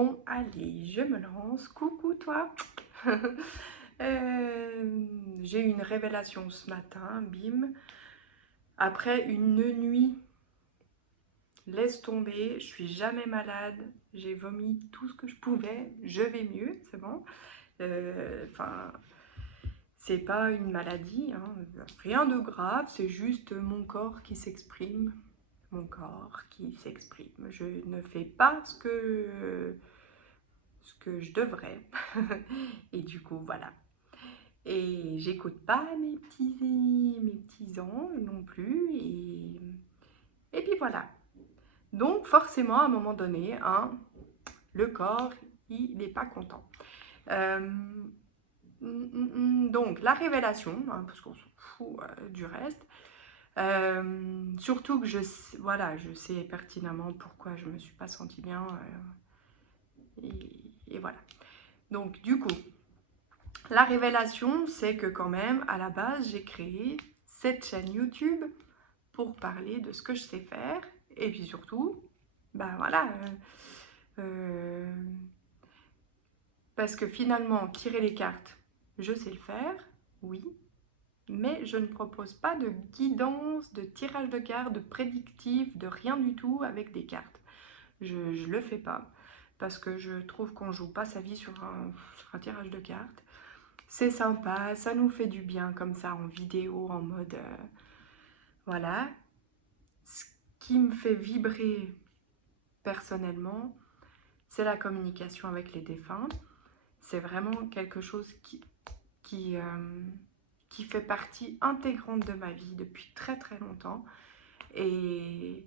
Bon, allez, je me lance. Coucou toi. J'ai eu une révélation ce matin, bim. Après une nuit, laisse tomber, je suis jamais malade. J'ai vomi tout ce que je pouvais. Je vais mieux, c'est bon. Enfin, c'est pas une maladie, hein, rien de grave, c'est juste mon corps qui s'exprime. Mon corps qui s'exprime. Je ne fais pas ce que je devrais. Et du coup, voilà. Et j'écoute pas mes petits anges non plus. Et puis voilà. Donc forcément, à un moment donné, hein, le corps, il n'est pas content. Euh, donc la révélation, hein, parce qu'on s'en fout du reste. Surtout que voilà, je sais pertinemment pourquoi je me suis pas sentie bien. Et voilà. Donc du coup, la révélation, c'est que quand même, à la base, j'ai créé cette chaîne YouTube pour parler de ce que je sais faire. Et puis surtout, ben voilà, parce que finalement, tirer les cartes, je sais le faire, oui, mais je ne propose pas de guidance, de tirage de cartes, de prédictif, de rien du tout avec des cartes. Je ne le fais pas, parce que je trouve qu'on ne joue pas sa vie sur un tirage de cartes. C'est sympa, ça nous fait du bien comme ça en vidéo, en mode... voilà. Ce qui me fait vibrer personnellement, c'est la communication avec les défunts. C'est vraiment quelque chose qui, qui fait partie intégrante de ma vie depuis très très longtemps. Et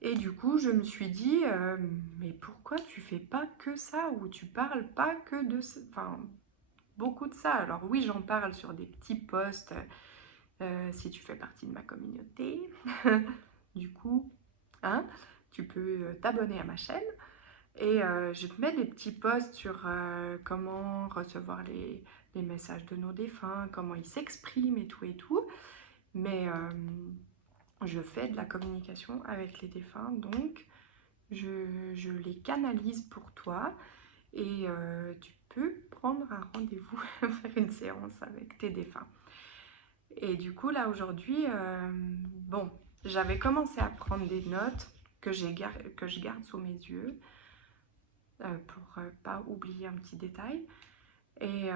du coup, je me suis dit, mais pourquoi tu fais pas que ça, ou tu parles pas que de ça, enfin, beaucoup de ça. Alors oui, j'en parle sur des petits posts, si tu fais partie de ma communauté. Du coup, hein, tu peux t'abonner à ma chaîne. Et je te mets des petits posts sur comment recevoir les messages de nos défunts, comment ils s'expriment et tout et tout. Mais je fais de la communication avec les défunts, donc je les canalise pour toi. Et tu peux prendre un rendez-vous, faire une séance avec tes défunts. Et du coup, là, aujourd'hui, bon, j'avais commencé à prendre des notes que je garde sous mes yeux pour pas oublier un petit détail. Et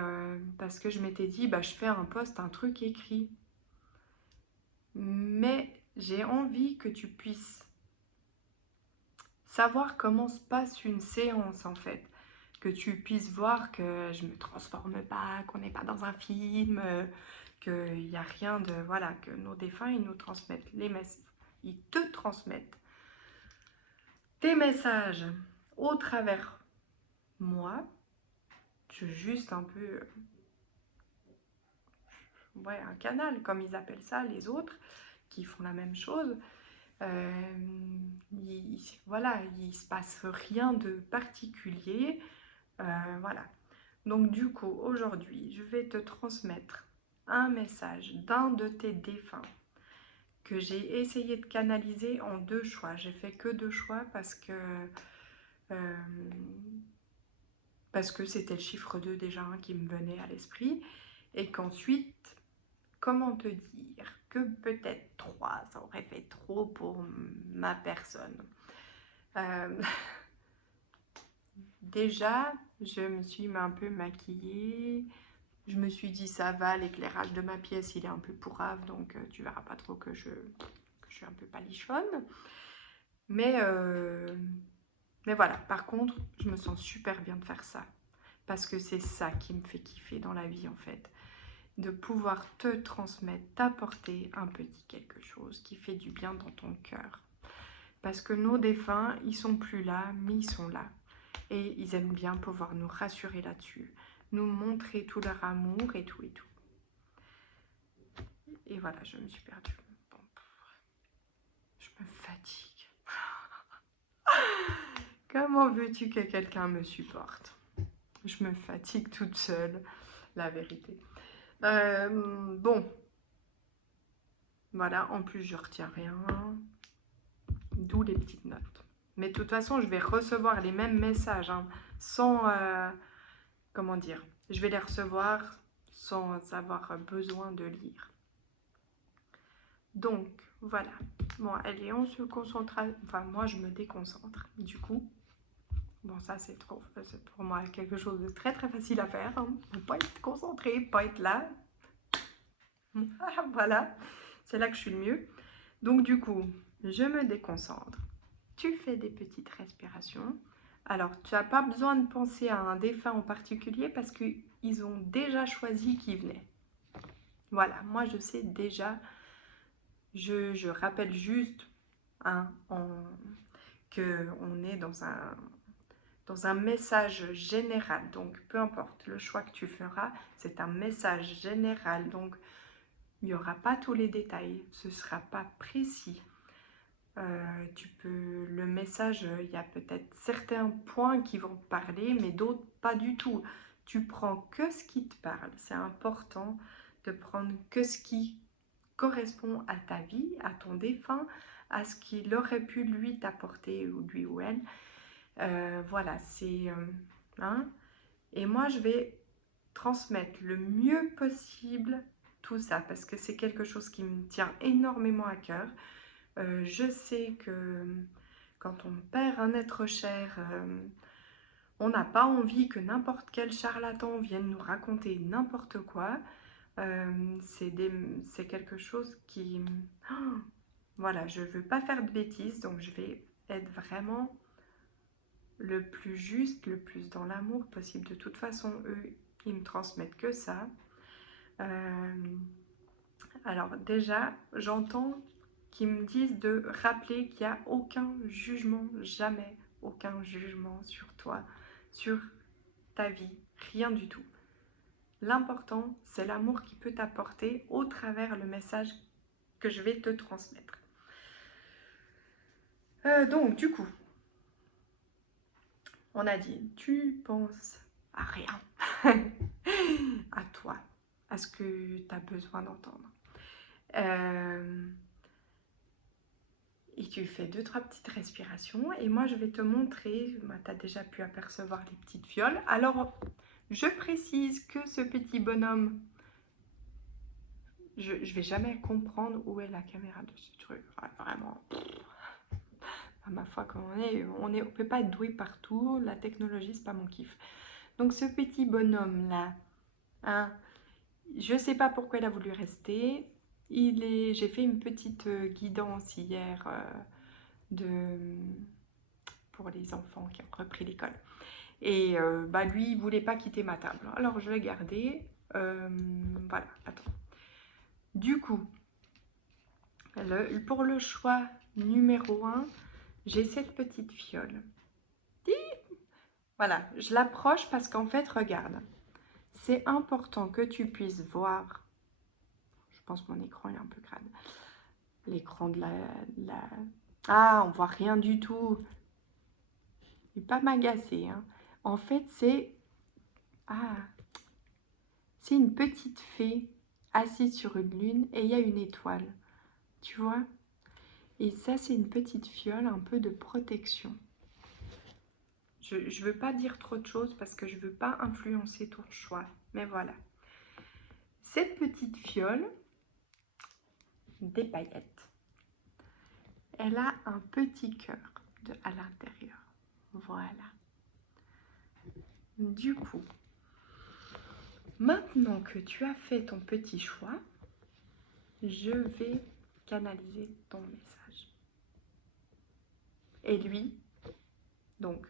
parce que je m'étais dit, bah, je fais un post, un truc écrit. Mais j'ai envie que tu puisses savoir comment se passe une séance, en fait. Que tu puisses voir que je me transforme pas, qu'on n'est pas dans un film, qu'il n'y a rien de... Voilà, que nos défunts, ils nous transmettent les messages. Ils te transmettent tes messages au travers moi. Je suis juste un peu... ouais, un canal, comme ils appellent ça, les autres, qui font la même chose. Voilà, il se passe rien de particulier. Voilà. Donc du coup, aujourd'hui, je vais te transmettre un message d'un de tes défunts que j'ai essayé de canaliser en 2 choix. J'ai fait que 2 choix euh, parce que c'était le chiffre 2 déjà qui me venait à l'esprit. Et qu'ensuite, comment te dire que peut-être 3, ça aurait fait trop pour ma personne. Déjà, je me suis un peu maquillée. Je me suis dit, ça va, l'éclairage de ma pièce, il est un peu pourrave, donc tu verras pas trop que je suis un peu palichonne. Mais voilà, par contre, je me sens super bien de faire ça. Parce que c'est ça qui me fait kiffer dans la vie, en fait. De pouvoir te transmettre, t'apporter un petit quelque chose qui fait du bien dans ton cœur. Parce que nos défunts, ils sont plus là, mais ils sont là. Et ils aiment bien pouvoir nous rassurer là-dessus, nous montrer tout leur amour et tout et tout. Et voilà, je me suis perdue. Bon, je me fatigue. Comment veux-tu que quelqu'un me supporte? Je me fatigue toute seule, la vérité. Bon, voilà, en plus je retiens rien, d'où les petites notes. Mais de toute façon, je vais recevoir les mêmes messages, hein, sans, comment dire, je vais les recevoir sans avoir besoin de lire. Donc, voilà. Bon, allez, on se concentre, enfin, moi, je me déconcentre, du coup. Bon, ça, c'est pour moi quelque chose de très, très facile à faire, hein. Ne pas être concentré, pas être là. Voilà, c'est là que je suis le mieux. Donc, du coup, je me déconcentre. Tu fais des petites respirations. Alors, tu n'as pas besoin de penser à un défunt en particulier parce qu'ils ont déjà choisi qui venait. Voilà, moi je sais déjà, je rappelle juste hein, qu'on est dans un message général. Donc, peu importe le choix que tu feras, c'est un message général. Donc, il n'y aura pas tous les détails, ce ne sera pas précis. Le message, il y a peut-être certains points qui vont te parler, mais d'autres pas du tout. Tu prends que ce qui te parle. C'est important de prendre que ce qui correspond à ta vie, à ton défunt, à ce qu'il aurait pu lui t'apporter, ou lui ou elle. Voilà, c'est... hein. Et moi, je vais transmettre le mieux possible tout ça, parce que c'est quelque chose qui me tient énormément à cœur. Je sais que quand on perd un être cher, on n'a pas envie que n'importe quel charlatan vienne nous raconter n'importe quoi. C'est quelque chose qui... Oh, voilà, je ne veux pas faire de bêtises, donc je vais être vraiment le plus juste, le plus dans l'amour possible. De toute façon, eux, ils me transmettent que ça. Alors déjà, j'entends qu'ils me disent de rappeler qu'il n'y a aucun jugement, jamais aucun jugement sur toi, sur ta vie, rien du tout. L'important, c'est l'amour qui peut t'apporter au travers le message que je vais te transmettre. Donc, du coup, on a dit, tu penses à rien, à toi, à ce que tu as besoin d'entendre. Et tu fais 2-3 petites respirations et moi je vais te montrer, tu as déjà pu apercevoir les petites fioles. Alors je précise que ce petit bonhomme, je vais jamais comprendre où est la caméra de ce truc, vraiment. À ma foi, comme on peut pas être doué partout, la technologie c'est pas mon kiff. Donc ce petit bonhomme là, hein, je sais pas pourquoi il a voulu rester. J'ai fait une petite guidance hier pour les enfants qui ont repris l'école. Et lui, il voulait pas quitter ma table. Alors je l'ai gardé. Voilà, attends. Du coup, pour le choix numéro 1, j'ai cette petite fiole. Voilà, je l'approche parce qu'en fait, regarde, c'est important que tu puisses voir. Je pense que mon écran est un peu crade. L'écran de la... Ah, on voit rien du tout. Il n'est pas m'agacer. Hein. En fait, c'est... Ah, c'est une petite fée assise sur une lune et il y a une étoile. Tu vois? Et ça, c'est une petite fiole un peu de protection. Je ne veux pas dire trop de choses parce que je ne veux pas influencer ton choix. Mais voilà. Cette petite fiole, des paillettes, elle a un petit cœur à l'intérieur. Voilà. Du coup, maintenant que tu as fait ton petit choix, je vais canaliser ton message. Et lui, donc,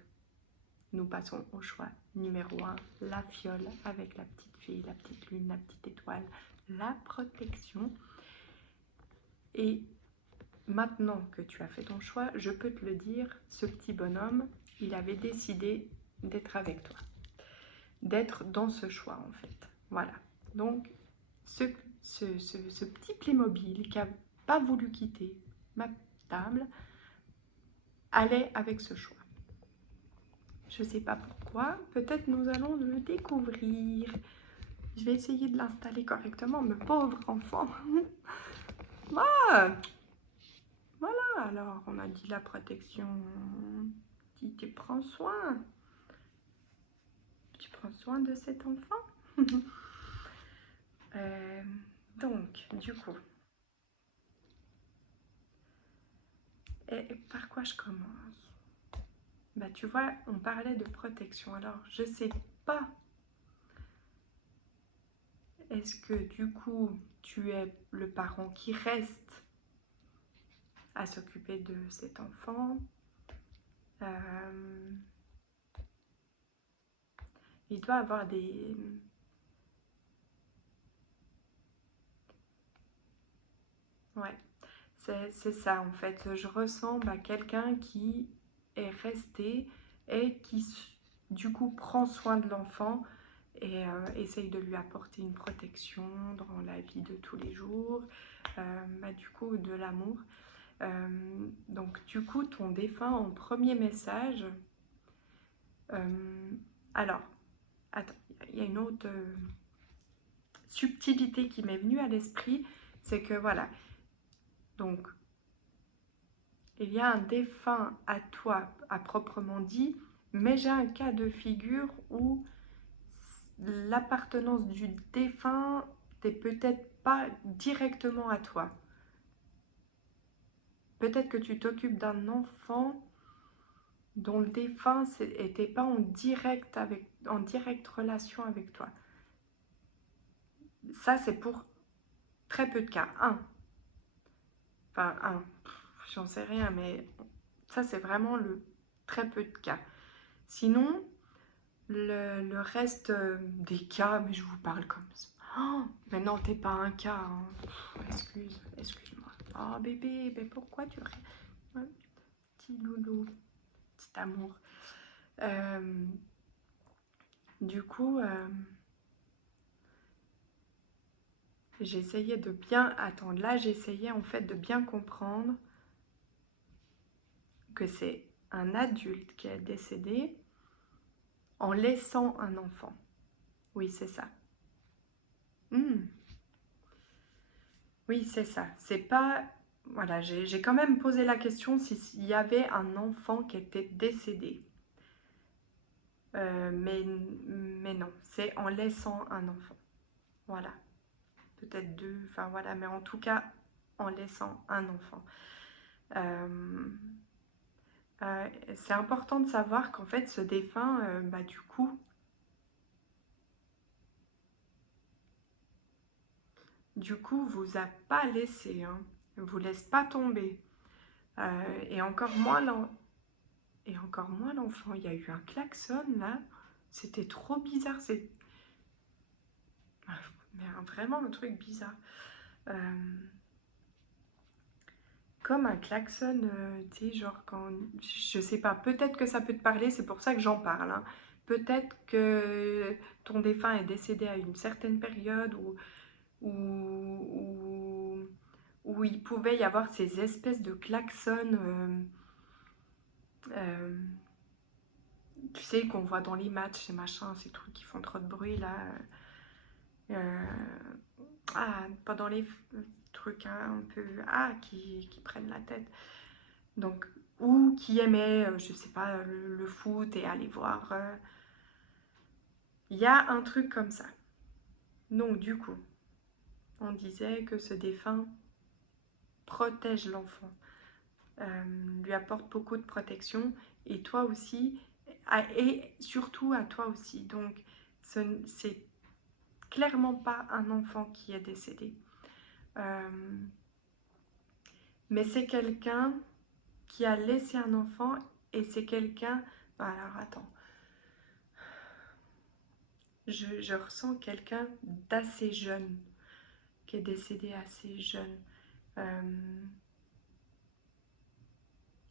nous passons au choix numéro 1, la fiole avec la petite fée, la petite lune, la petite étoile, la protection. Et maintenant que tu as fait ton choix, je peux te le dire, ce petit bonhomme, il avait décidé d'être avec toi, d'être dans ce choix en fait. Voilà. Donc, ce petit Playmobil qui n'a pas voulu quitter ma table allait avec ce choix. Je ne sais pas pourquoi, peut-être nous allons le découvrir. Je vais essayer de l'installer correctement, me pauvre enfant. Ah, Voilà, alors on a dit la protection, tu prends soin. Tu prends soin de cet enfant. Euh, donc, du coup, et par quoi je commence? Bah, tu vois, on parlait de protection. Alors, je sais pas. Est-ce que du coup, tu es le parent qui reste à s'occuper de cet enfant? Euh, il doit avoir des... Ouais, c'est ça en fait. Je ressemble à quelqu'un qui est resté et qui du coup prend soin de l'enfant et essaye de lui apporter une protection dans la vie de tous les jours, bah, du coup de l'amour. Donc du coup ton défunt en premier message, euh, alors attends, il y a une autre subtilité qui m'est venue à l'esprit, c'est que voilà, donc il y a un défunt à toi à proprement dit, mais j'ai un cas de figure où l'appartenance du défunt n'est peut-être pas directement à toi. Peut-être que tu t'occupes d'un enfant dont le défunt n'était pas en directe relation avec toi. Ça, c'est pour très peu de cas. Un, j'en sais rien, mais ça, c'est vraiment le très peu de cas. Sinon, le reste des cas, mais je vous parle comme ça. Oh, mais non, t'es pas un cas. Hein. Excuse-moi. Oh bébé, mais pourquoi tu... Ouais, petit loulou, petit amour. Euh, du coup, j'essayais de bien attendre. Là, j'essayais en fait de bien comprendre que c'est un adulte qui est décédé en laissant un enfant. Oui, c'est ça. Hmm. Oui, c'est ça. C'est pas... Voilà, j'ai quand même posé la question s'il y avait un enfant qui était décédé. Mais non, c'est en laissant un enfant. Voilà. Peut-être deux, enfin voilà, mais en tout cas, en laissant un enfant. Euh, c'est important de savoir qu'en fait, ce défunt, bah, du coup, vous a pas laissé, hein, vous laisse pas tomber. Et encore moins l'enfant. Il y a eu un klaxon là, c'était trop bizarre. C'est mais vraiment un truc bizarre. Euh, Comme un klaxon, tu sais, genre quand, je sais pas, peut-être que ça peut te parler, c'est pour ça que j'en parle. Hein. Peut-être que ton défunt est décédé à une certaine période où, où il pouvait y avoir ces espèces de klaxons, euh, tu sais, qu'on voit dans les matchs, ces machins, ces trucs qui font trop de bruit là. Euh, pas dans les trucs hein, un peu qui prennent la tête. Donc, ou qui aimait, je sais pas, le foot et aller voir. Il y a un truc comme ça. Donc, du coup, on disait que ce défunt protège l'enfant, lui apporte beaucoup de protection, et toi aussi, et surtout à toi aussi. Donc, c'est clairement pas un enfant qui est décédé. Mais c'est quelqu'un qui a laissé un enfant et c'est quelqu'un... Alors attends, je ressens quelqu'un d'assez jeune, qui est décédé assez jeune. Euh,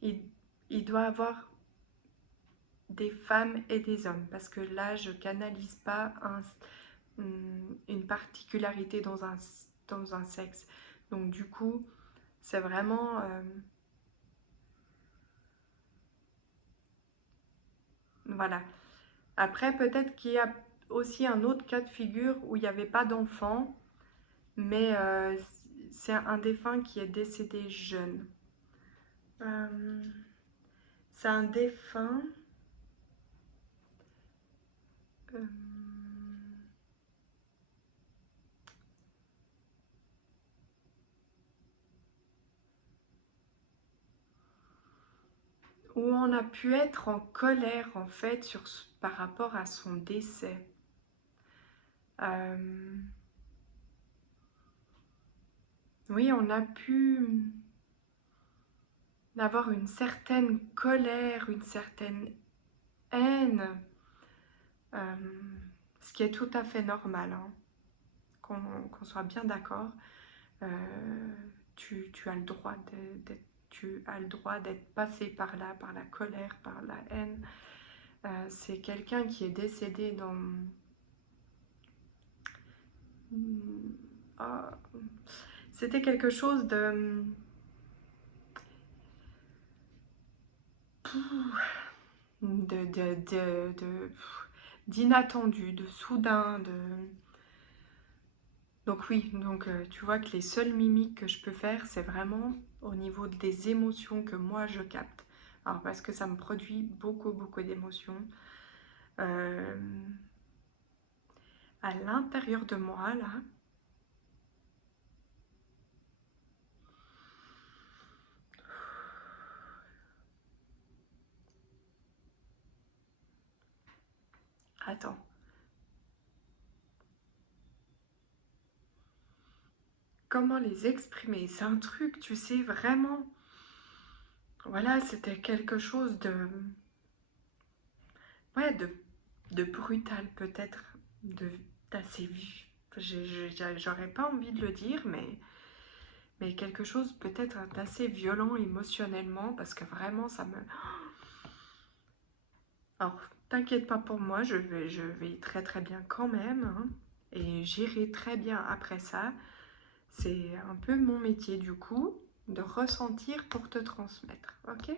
il, il doit avoir des femmes et des hommes, parce que là, je canalise pas une particularité dans un sexe. Donc du coup, c'est vraiment... voilà. Après, peut-être qu'il y a aussi un autre cas de figure où il n'y avait pas d'enfant, mais c'est un défunt qui est décédé jeune. Euh, c'est un défunt. euh, où on a pu être en colère en fait par rapport à son décès. Euh, oui, on a pu avoir une certaine colère, une certaine haine, euh, ce qui est tout à fait normal, hein, qu'on soit bien d'accord. Euh, tu as le droit tu as le droit d'être passé par là, par la colère, par la haine. C'est quelqu'un qui est décédé dans... Ah, c'était quelque chose d'inattendu, de soudain, Donc oui, tu vois que les seules mimiques que je peux faire, c'est vraiment au niveau des émotions que moi je capte. Alors parce que ça me produit beaucoup, beaucoup d'émotions. Euh, à l'intérieur de moi, là, attends, comment les exprimer? C'est un truc, tu sais, vraiment, voilà, c'était quelque chose ouais, de brutal peut-être, d'assez vif. J'aurais pas envie de le dire, mais quelque chose peut-être d'assez violent émotionnellement, parce que vraiment, ça me... Alors, t'inquiète pas pour moi, je vais très très bien quand même, hein, et j'irai très bien après ça. C'est un peu mon métier du coup, de ressentir pour te transmettre, ok?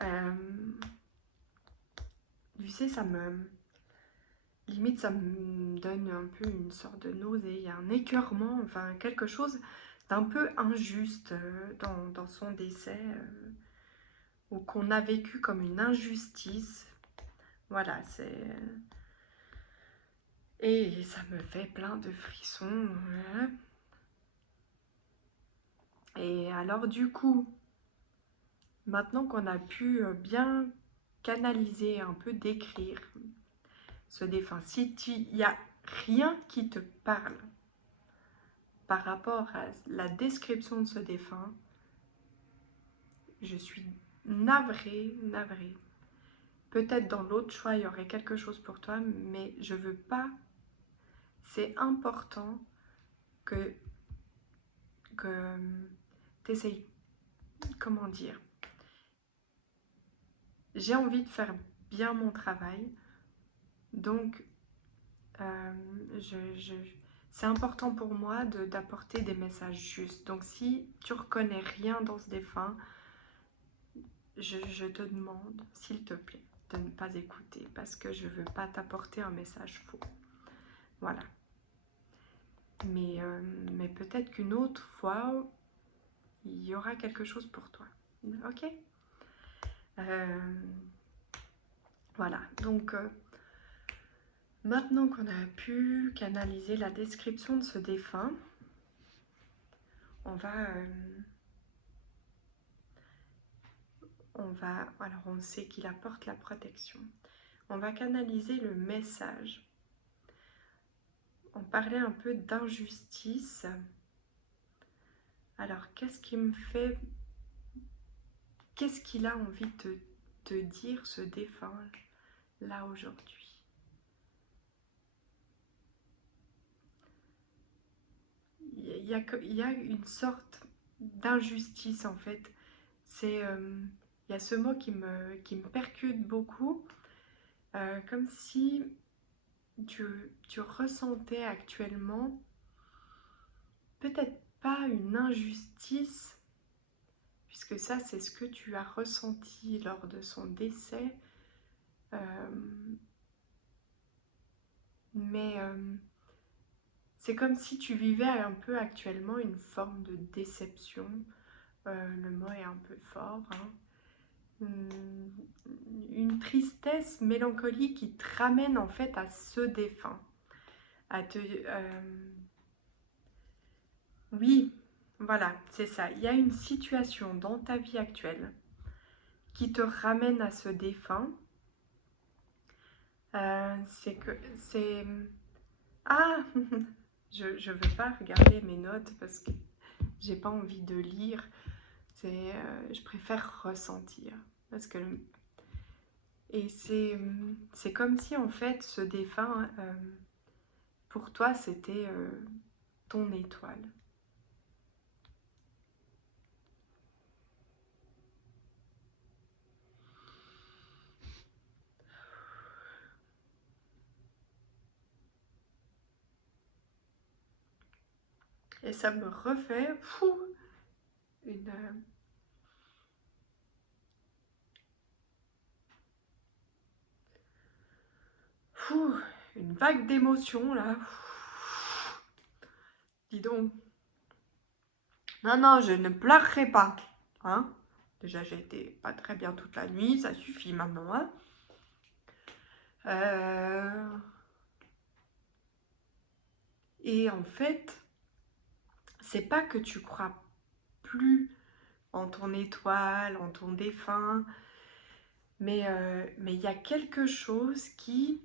euh, Tu sais, ça me... Limite, ça me donne un peu une sorte de nausée, il y a un écœurement, enfin quelque chose d'un peu injuste dans son décès, ou qu'on a vécu comme une injustice. Voilà, c'est... Et ça me fait plein de frissons. Ouais. Et alors du coup, maintenant qu'on a pu bien canaliser, un peu décrire ce défunt, si il n'y a rien qui te parle par rapport à la description de ce défunt, je suis navrée, navrée. Peut-être dans l'autre choix, il y aurait quelque chose pour toi, mais je veux pas. C'est important que, que tu essayes, comment dire, j'ai envie de faire bien mon travail, donc euh, c'est important pour moi d'apporter des messages justes. Donc si tu reconnais rien dans ce défunt, je te demande, s'il te plaît, de ne pas écouter, parce que je ne veux pas t'apporter un message faux. Voilà. Mais peut-être qu'une autre fois, il y aura quelque chose pour toi. Ok. euh, Voilà. Donc, maintenant qu'on a pu canaliser la description de ce défunt, on va... alors on sait qu'il apporte la protection. On va canaliser le message. On parlait un peu d'injustice. Alors, qu'est-ce qui me fait... Qu'est-ce qu'il a envie de te dire, ce défunt, là, aujourd'hui? Il y a une sorte d'injustice, en fait. Il y a ce mot qui me percute beaucoup, comme si tu ressentais actuellement, peut-être pas une injustice, puisque ça, c'est ce que tu as ressenti lors de son décès, euh, mais c'est comme si tu vivais un peu actuellement une forme de déception, le mot est un peu fort, hein. Une tristesse, mélancolie qui te ramène en fait à ce défunt, à te... oui, voilà, c'est ça. Il y a une situation dans ta vie actuelle qui te ramène à ce défunt. C'est que... C'est... Ah je veux pas regarder mes notes parce que j'ai pas envie de lire. Je préfère ressentir. Parce que... Et c'est comme si en fait ce défunt, pour toi, c'était ton étoile. Et ça me refait une, fou, une vague d'émotions là. Dis donc. Non, non, je ne pleurerai pas. Hein? Déjà, j'ai été pas très bien toute la nuit, ça suffit maintenant. Hein? Et en fait, c'est pas que tu crois plus en ton étoile, en ton défunt, mais il y a quelque chose qui...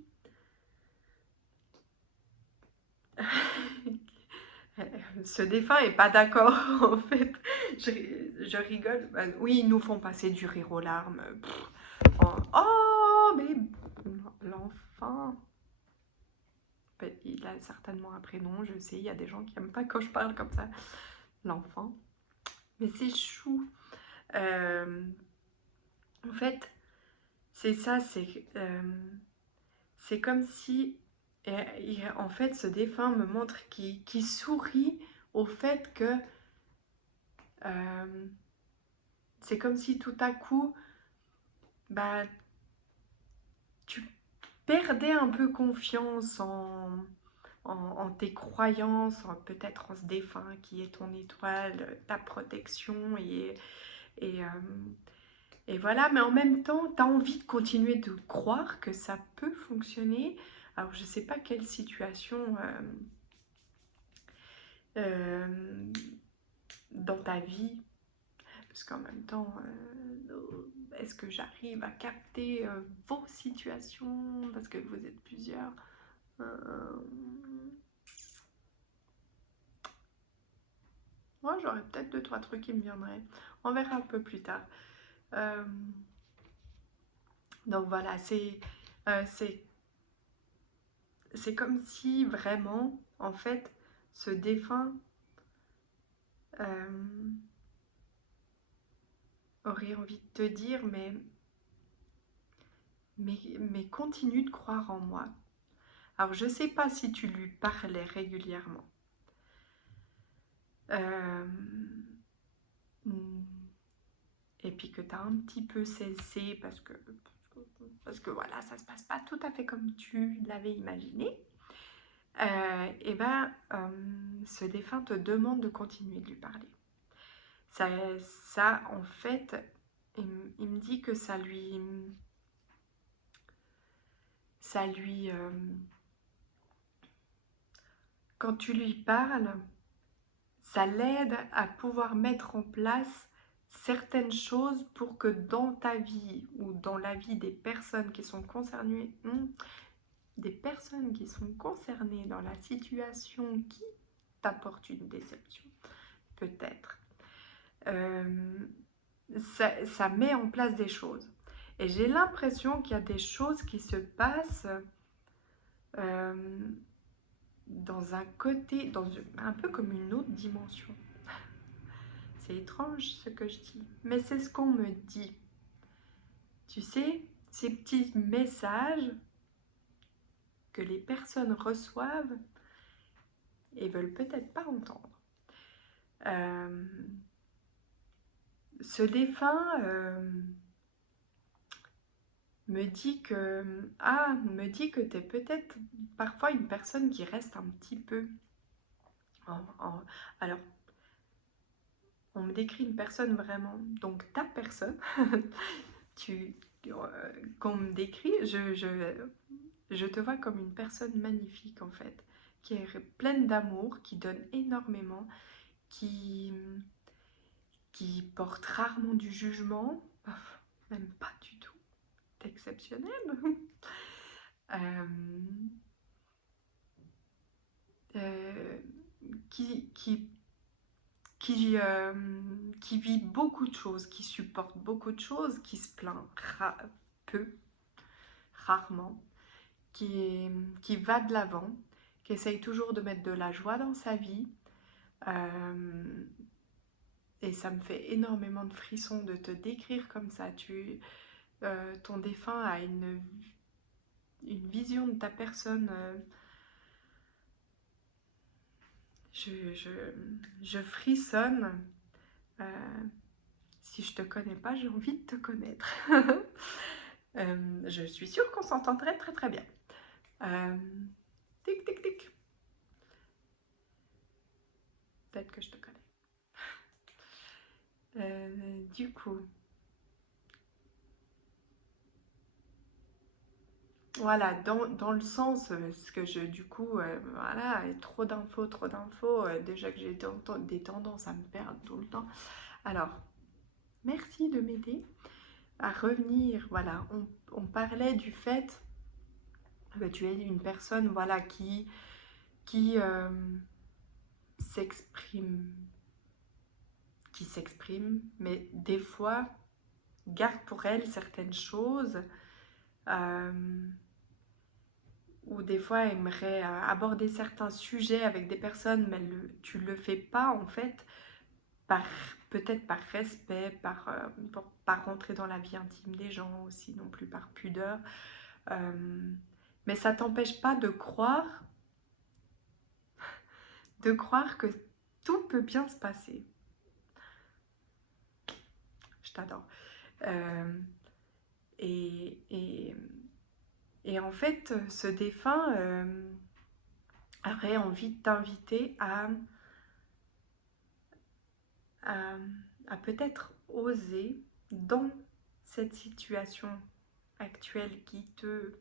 Ce défunt est pas d'accord, en fait. Je rigole. Oui, ils nous font passer du rire aux larmes. Oh, mais l'enfant... Il a certainement un prénom, je sais, il y a des gens qui n'aiment pas quand je parle comme ça. L'enfant. Mais c'est chou. En fait, c'est ça, c'est comme si... en fait, ce défunt me montre qu'il sourit au fait que... c'est comme si tout à coup, bah, tu perdais un peu confiance en tes croyances, peut-être en ce défunt qui est ton étoile, ta protection, et, et voilà. Mais en même temps, tu as envie de continuer de croire que ça peut fonctionner. Alors, je ne sais pas quelle situation dans ta vie, parce qu'en même temps, est-ce que j'arrive à capter vos situations, parce que vous êtes plusieurs. Moi, j'aurais peut-être 2-3 trucs qui me viendraient. On verra un peu plus tard. Donc voilà, euh, c'est c'est comme si vraiment, en fait, ce défunt aurait envie de te dire, mais continue de croire en moi. Alors, je ne sais pas si tu lui parlais régulièrement. Et puis que tu as un petit peu cessé parce que voilà, ça ne se passe pas tout à fait comme tu l'avais imaginé. Et ben, ce défunt te demande de continuer de lui parler. Ça en fait, il me dit que ça lui quand tu lui parles, ça l'aide à pouvoir mettre en place certaines choses pour que dans ta vie ou dans la vie des personnes qui sont concernées, dans la situation qui t'apporte une déception, peut-être, ça met en place des choses. Et j'ai l'impression qu'il y a des choses qui se passent dans un côté, un peu comme une autre dimension. C'est étrange ce que je dis, mais c'est ce qu'on me dit. Tu sais, ces petits messages que les personnes reçoivent et veulent peut-être pas entendre. Ce défunt me dit que tu es peut-être parfois une personne qui reste un petit peu alors on me décrit une personne vraiment, donc ta personne, tu, qu'on me décrit, je te vois comme une personne magnifique en fait, qui est pleine d'amour, qui donne énormément, qui, qui porte rarement du jugement, même pas du tout, t'es exceptionnel. Euh, euh, qui, qui, qui qui vit beaucoup de choses, qui supporte beaucoup de choses, qui se plaint peu, rarement, qui va de l'avant, qui essaye toujours de mettre de la joie dans sa vie. Euh, et ça me fait énormément de frissons de te décrire comme ça. Ton défunt a une vision de ta personne. Je, je, je frissonne. Euh, Si je te connais pas, j'ai envie de te connaître. Je suis sûre qu'on s'entendrait très très bien. Euh, tic tic tic. Peut-être que je te connais. Du coup, voilà, dans le sens, parce que du coup, voilà, trop d'infos, déjà que j'ai des tendances à me perdre tout le temps. Alors, merci de m'aider à revenir. Voilà, on parlait du fait que tu es une personne, voilà, qui s'exprime, mais des fois garde pour elle certaines choses, euh, ou des fois aimerait aborder certains sujets avec des personnes, mais tu le fais pas en fait, par peut-être par respect, pour pas rentrer dans la vie intime des gens aussi, non plus par pudeur. Euh, mais ça t'empêche pas de croire que tout peut bien se passer. Je t'adore. Euh, et, et en fait, ce défunt aurait envie de t'inviter à, à peut-être oser dans cette situation actuelle qui te...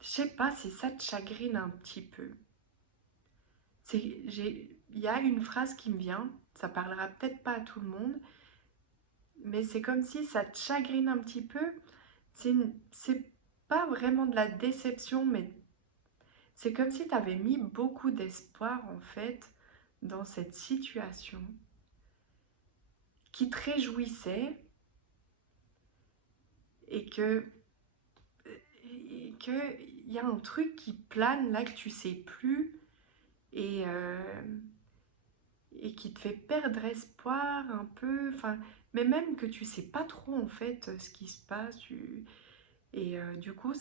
Je sais pas si ça te chagrine un petit peu. Il y a une phrase qui me vient, ça parlera peut-être pas à tout le monde, mais c'est comme si ça te chagrine un petit peu. C'est pas vraiment de la déception, mais c'est comme si tu avais mis beaucoup d'espoir en fait dans cette situation qui te réjouissait et il y a un truc qui plane là que tu sais plus et, euh, et qui te fait perdre espoir un peu, enfin, mais même que tu sais pas trop en fait ce qui se passe. Du coup,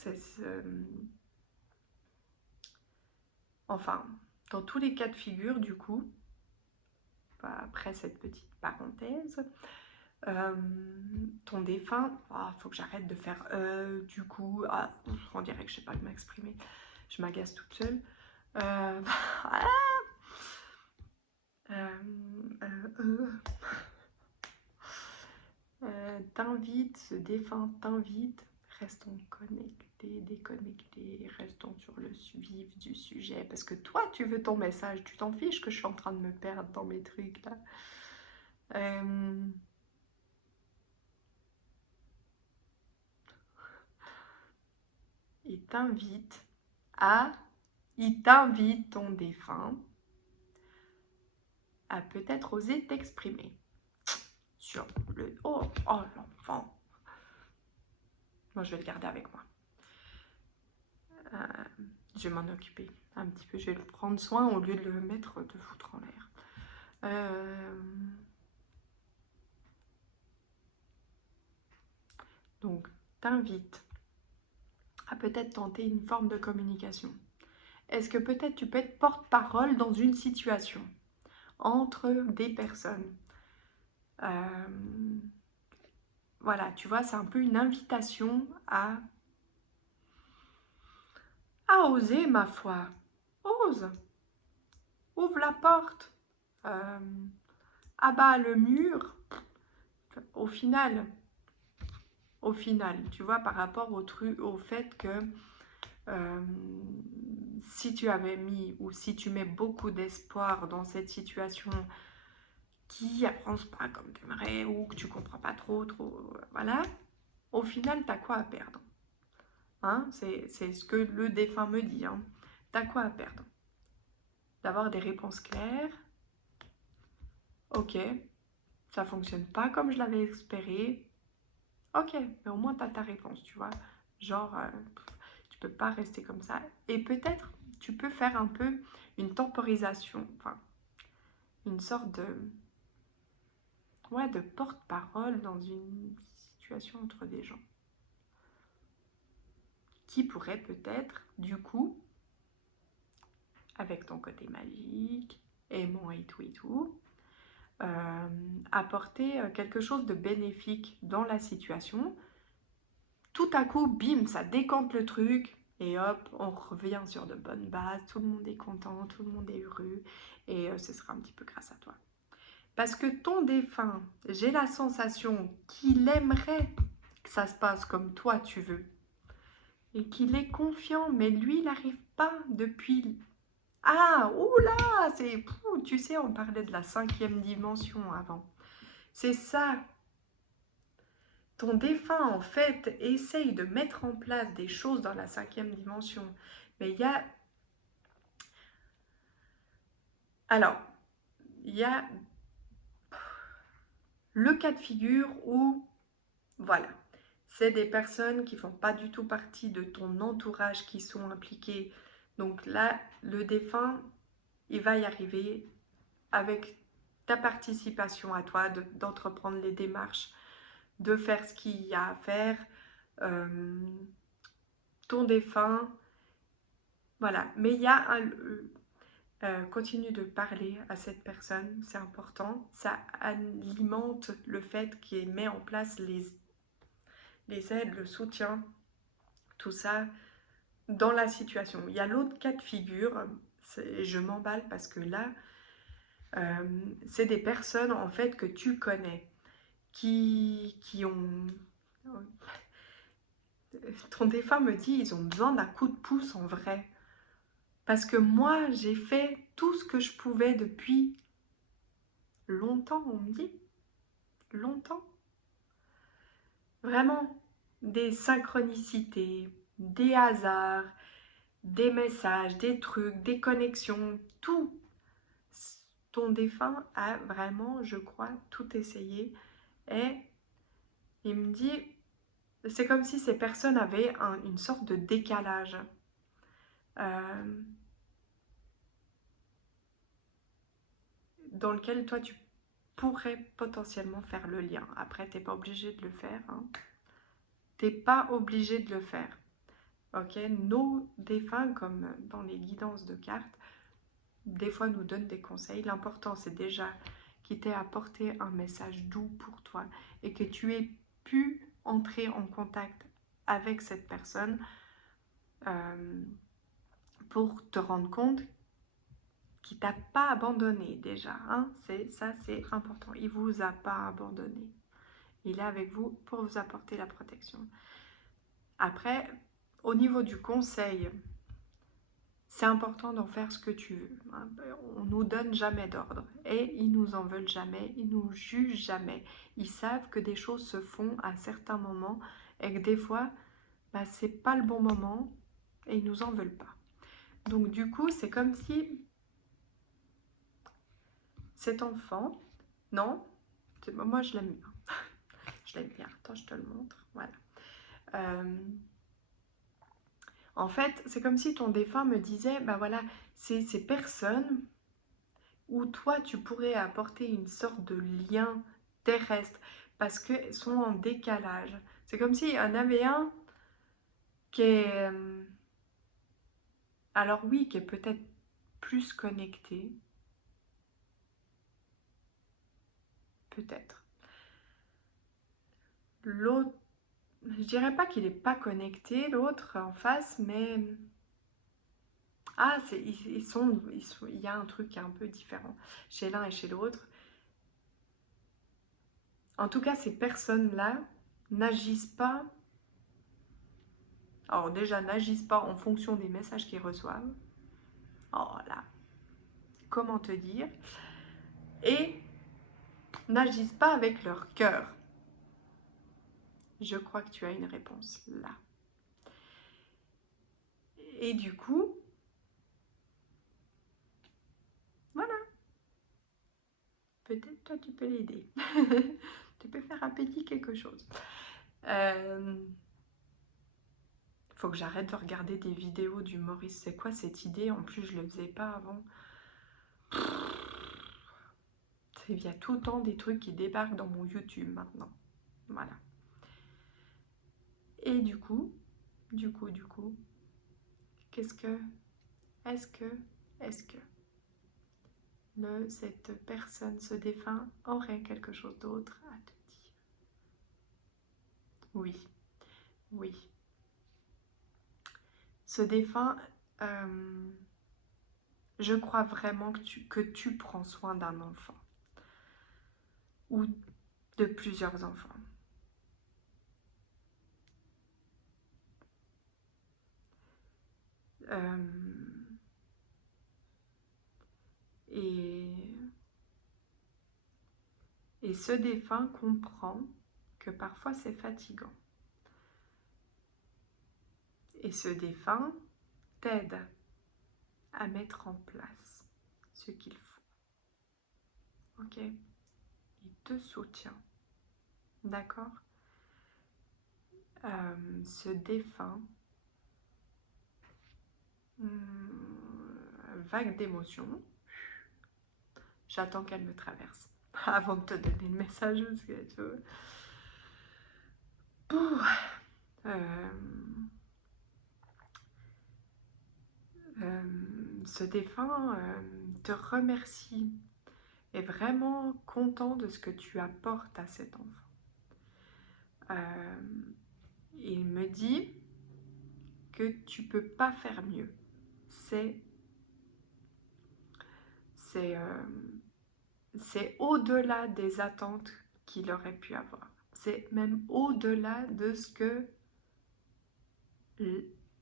enfin, dans tous les cas de figure, du coup, après cette petite parenthèse, Euh, ton défunt, faut que j'arrête de faire du coup, on dirait que je sais pas m'exprimer, je m'agace toute seule. Euh, euh, euh, T'invite, ce défunt t'invite, restons connectés, déconnectés, restons sur le vif du sujet, parce que toi tu veux ton message, tu t'en fiches que je suis en train de me perdre dans mes trucs là. Euh, il t'invite à Il t'invite, ton défunt, à peut-être oser t'exprimer sur le... Oh, oh l'enfant. Moi, je vais le garder avec moi. Euh, je vais m'en occuper un petit peu. Je vais le prendre soin au lieu de le mettre, de foutre en l'air. Donc, t'invite à peut-être tenter une forme de communication. Est-ce que peut-être tu peux être porte-parole dans une situation entre des personnes? Voilà, tu vois, c'est un peu une invitation à oser, ma foi. Ose, ouvre la porte, abat le mur. Au final, tu vois, par rapport au fait que euh, si tu avais mis ou si tu mets beaucoup d'espoir dans cette situation qui avance pas comme tu aimerais ou que tu comprends pas trop, voilà, au final, tu as quoi à perdre, hein? C'est ce que le défunt me dit, hein. Tu as quoi à perdre? D'avoir des réponses claires. Ok, ça fonctionne pas comme je l'avais espéré. Ok, mais au moins tu as ta réponse, tu vois. Genre, tu peux pas rester comme ça. Et peut-être tu peux faire un peu une temporisation, enfin, une sorte de, ouais, de porte-parole dans une situation entre des gens. Qui pourrait peut-être, du coup, avec ton côté magique, aimant et tout, apporter quelque chose de bénéfique dans la situation. Tout à coup, bim, ça décante le truc, et hop, on revient sur de bonnes bases, tout le monde est content, tout le monde est heureux, et ce sera un petit peu grâce à toi. Parce que ton défunt, j'ai la sensation qu'il aimerait que ça se passe comme toi tu veux, et qu'il est confiant, mais lui, il n'arrive pas depuis... Ah, oula, c'est... Tu sais, on parlait de la 5e dimension avant. C'est ça. Ton défunt, en fait, essaye de mettre en place des choses dans la 5e dimension. Mais il y a... Alors, il y a le cas de figure où, voilà, c'est des personnes qui ne font pas du tout partie de ton entourage qui sont impliquées. Donc là, le défunt, il va y arriver avec ta participation à toi, d'entreprendre les démarches, de faire ce qu'il y a à faire. Ton défunt, voilà. Mais il y a un... continue de parler à cette personne, c'est important. Ça alimente le fait qu'il met en place les aides, le soutien, tout ça dans la situation. Il y a l'autre cas de figure, je m'emballe parce que là, c'est des personnes en fait que tu connais, qui ont... Ton défunt me dit, ils ont besoin d'un coup de pouce en vrai. Parce que moi, j'ai fait tout ce que je pouvais depuis longtemps, on me dit. Longtemps. Vraiment, des synchronicités, des hasards, des messages, des trucs, des connexions, tout. Ton défunt a vraiment, je crois, tout essayé. Et il me dit, c'est comme si ces personnes avaient une sorte de décalage. Dans lequel toi, tu pourrais potentiellement faire le lien. Après, tu n'es pas obligé de le faire. Hein. Tu n'es pas obligé de le faire. Ok, nos défunts, comme dans les guidances de cartes, des fois nous donnent des conseils. L'important, c'est déjà qu'ils t'aient apporté un message doux pour toi et que tu aies pu entrer en contact avec cette personne pour te rendre compte qu'il t'a pas abandonné déjà. Hein. Ça, c'est important. Il vous a pas abandonné. Il est avec vous pour vous apporter la protection. Après, au niveau du conseil, c'est important d'en faire ce que tu veux. Hein. On ne nous donne jamais d'ordre. Et ils nous en veulent jamais. Ils nous jugent jamais. Ils savent que des choses se font à certains moments et que des fois, bah, c'est pas le bon moment et ils nous en veulent pas. Donc du coup, c'est comme si cet enfant, non, moi je l'aime bien. Je l'aime bien. Attends, je te le montre. Voilà. En fait, c'est comme si ton défunt me disait, bah voilà, c'est ces personnes où toi, tu pourrais apporter une sorte de lien terrestre parce qu'elles sont en décalage. C'est comme s'il y en avait un qui est... alors oui, qui est peut-être plus connecté. Peut-être. L'autre, je dirais pas qu'il n'est pas connecté, l'autre en face, mais... Ah, il y a un truc qui est un peu différent chez l'un et chez l'autre. En tout cas, ces personnes-là n'agissent pas, alors déjà, n'agissent pas en fonction des messages qu'ils reçoivent. Oh là, comment te dire? Et n'agissent pas avec leur cœur. Je crois que tu as une réponse là. Et du coup, voilà, peut-être toi tu peux l'aider. Tu peux faire un petit quelque chose. Faut que j'arrête de regarder des vidéos d'humoristes. C'est quoi cette idée? En plus, je le faisais pas avant. Il y a tout le temps des trucs qui débarquent dans mon YouTube maintenant. Voilà. Et du coup, qu'est-ce que, est-ce que cette personne, ce défunt, aurait quelque chose d'autre à te dire? Oui, oui. Ce défunt, je crois vraiment que tu prends soin d'un enfant ou de plusieurs enfants. Et ce défunt comprend que parfois c'est fatigant. Et ce défunt t'aide à mettre en place ce qu'il faut. Ok? Il te soutient. D'accord? Ce défunt, vague d'émotions, j'attends qu'elle me traverse avant de te donner le message parce que tu vois. Ce défunt te remercie, est vraiment content de ce que tu apportes à cet enfant. Il me dit que tu peux pas faire mieux. C'est au-delà des attentes qu'il aurait pu avoir. C'est même au-delà de ce que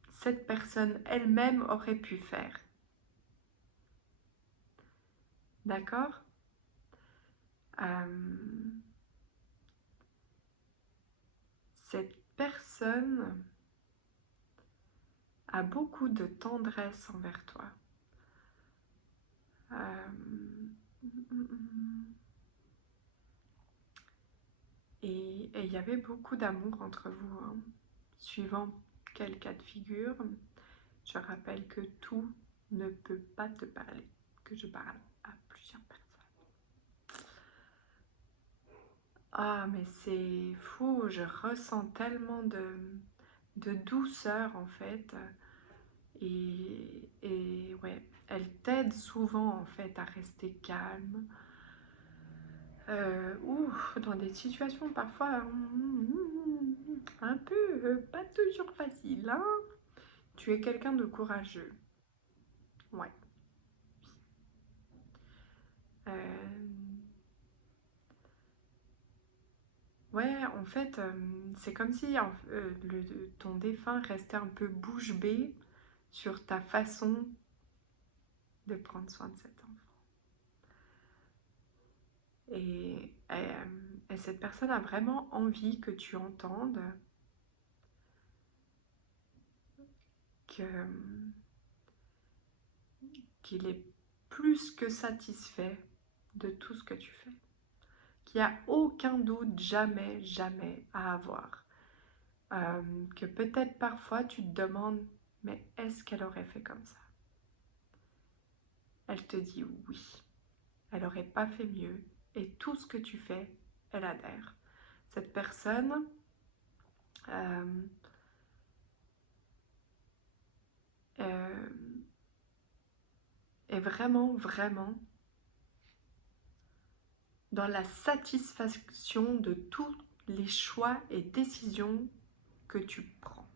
cette personne elle-même aurait pu faire. D'accord? Cette personne a beaucoup de tendresse envers toi. Et il y avait beaucoup d'amour entre vous, hein. Suivant quel cas de figure, je rappelle que tout ne peut pas te parler, que je parle à plusieurs personnes. Ah, mais c'est fou, je ressens tellement de douceur en fait. Et ouais, elle t'aide souvent en fait à rester calme. Ou dans des situations parfois un peu pas toujours faciles, hein. Tu es quelqu'un de courageux. Ouais. Ouais, en fait, c'est comme si ton défunt restait un peu bouche bée sur ta façon de prendre soin de cet enfant. Et cette personne a vraiment envie que tu entendes qu'il est plus que satisfait de tout ce que tu fais. Qu'il n'y a aucun doute jamais, jamais à avoir. Que peut-être parfois tu te demandes, mais est-ce qu'elle aurait fait comme ça? Elle te dit oui. Elle n'aurait pas fait mieux. Et tout ce que tu fais, elle adhère. Cette personne est vraiment, vraiment dans la satisfaction de tous les choix et décisions que tu prends.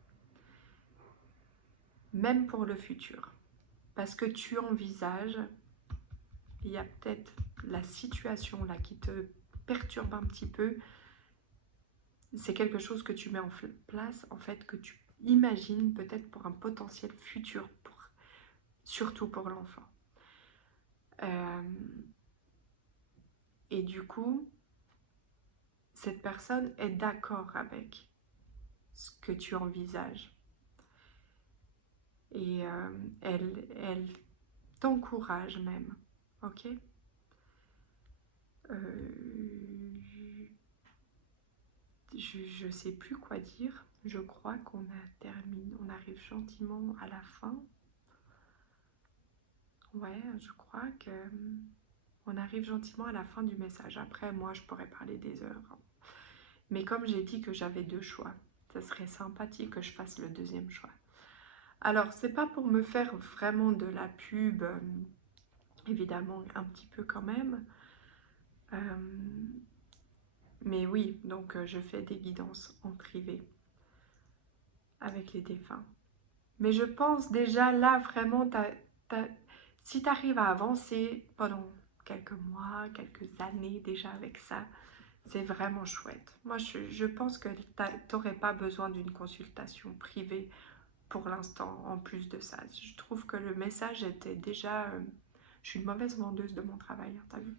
Même pour le futur. parce que tu envisages, il y a peut-être la situation là qui te perturbe un petit peu. C'est quelque chose que tu mets en place, en fait, que tu imagines peut-être pour un potentiel futur, surtout pour l'enfant. Et du coup, cette personne est d'accord avec ce que tu envisages. Et elle t'encourage même, ok? Je sais plus quoi dire. Je crois qu'on a terminé, on arrive gentiment à la fin. Ouais, je crois que on arrive gentiment à la fin du message. Après, moi, je pourrais parler des heures. Mais comme j'ai dit que j'avais 2 choix, ça serait sympathique que je fasse le deuxième choix. Alors, c'est pas pour me faire vraiment de la pub, évidemment, un petit peu quand même. Mais oui, donc je fais des guidances en privé avec les défunts. Mais je pense déjà là, vraiment, si tu arrives à avancer pendant quelques mois, quelques années déjà avec ça, c'est vraiment chouette. Moi, je pense que tu n'aurais pas besoin d'une consultation privée pour l'instant, en plus de ça. Je trouve que le message était déjà... je suis une mauvaise vendeuse de mon travail, hein, t'as vu.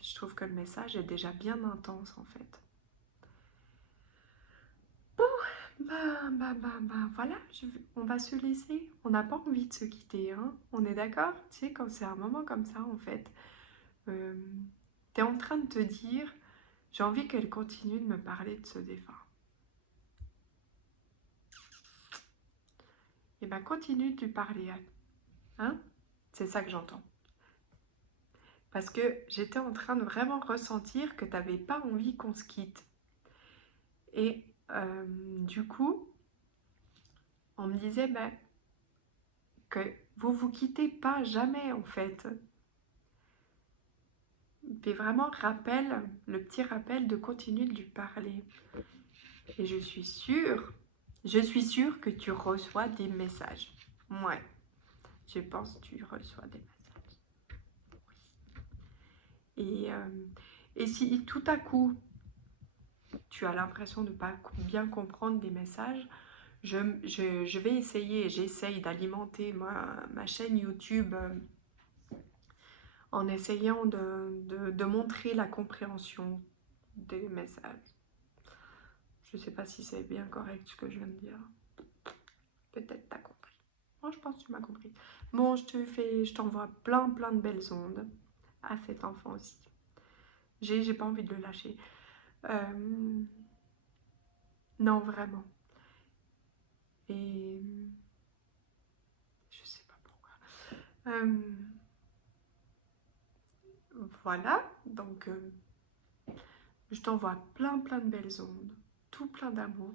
Je trouve que le message est déjà bien intense, en fait. Voilà, on va se laisser. On n'a pas envie de se quitter, hein. On est d'accord? Tu sais, quand c'est un moment comme ça, en fait, tu es en train de te dire, j'ai envie qu'elle continue de me parler de ce défunt. Et ben continue de lui parler, hein? C'est ça que j'entends. Parce que j'étais en train de vraiment ressentir que tu n'avais pas envie qu'on se quitte. Et du coup, on me disait que vous vous quittez pas jamais en fait. Mais vraiment le petit rappel de continuer de lui parler. Et je suis sûre que tu reçois des messages. Ouais, je pense que tu reçois des messages. Oui. Et si tout à coup, tu as l'impression de ne pas bien comprendre des messages, je vais essayer, j'essaye d'alimenter ma chaîne YouTube en essayant de montrer la compréhension des messages. Je ne sais pas si c'est bien correct ce que je viens de dire. Peut-être t'as compris. Moi, je pense que tu m'as compris. Bon, je t'envoie plein de belles ondes à cet enfant aussi. J'ai pas envie de le lâcher. Non, vraiment. Et je sais pas pourquoi. Voilà, donc je t'envoie plein de belles ondes, tout plein d'amour.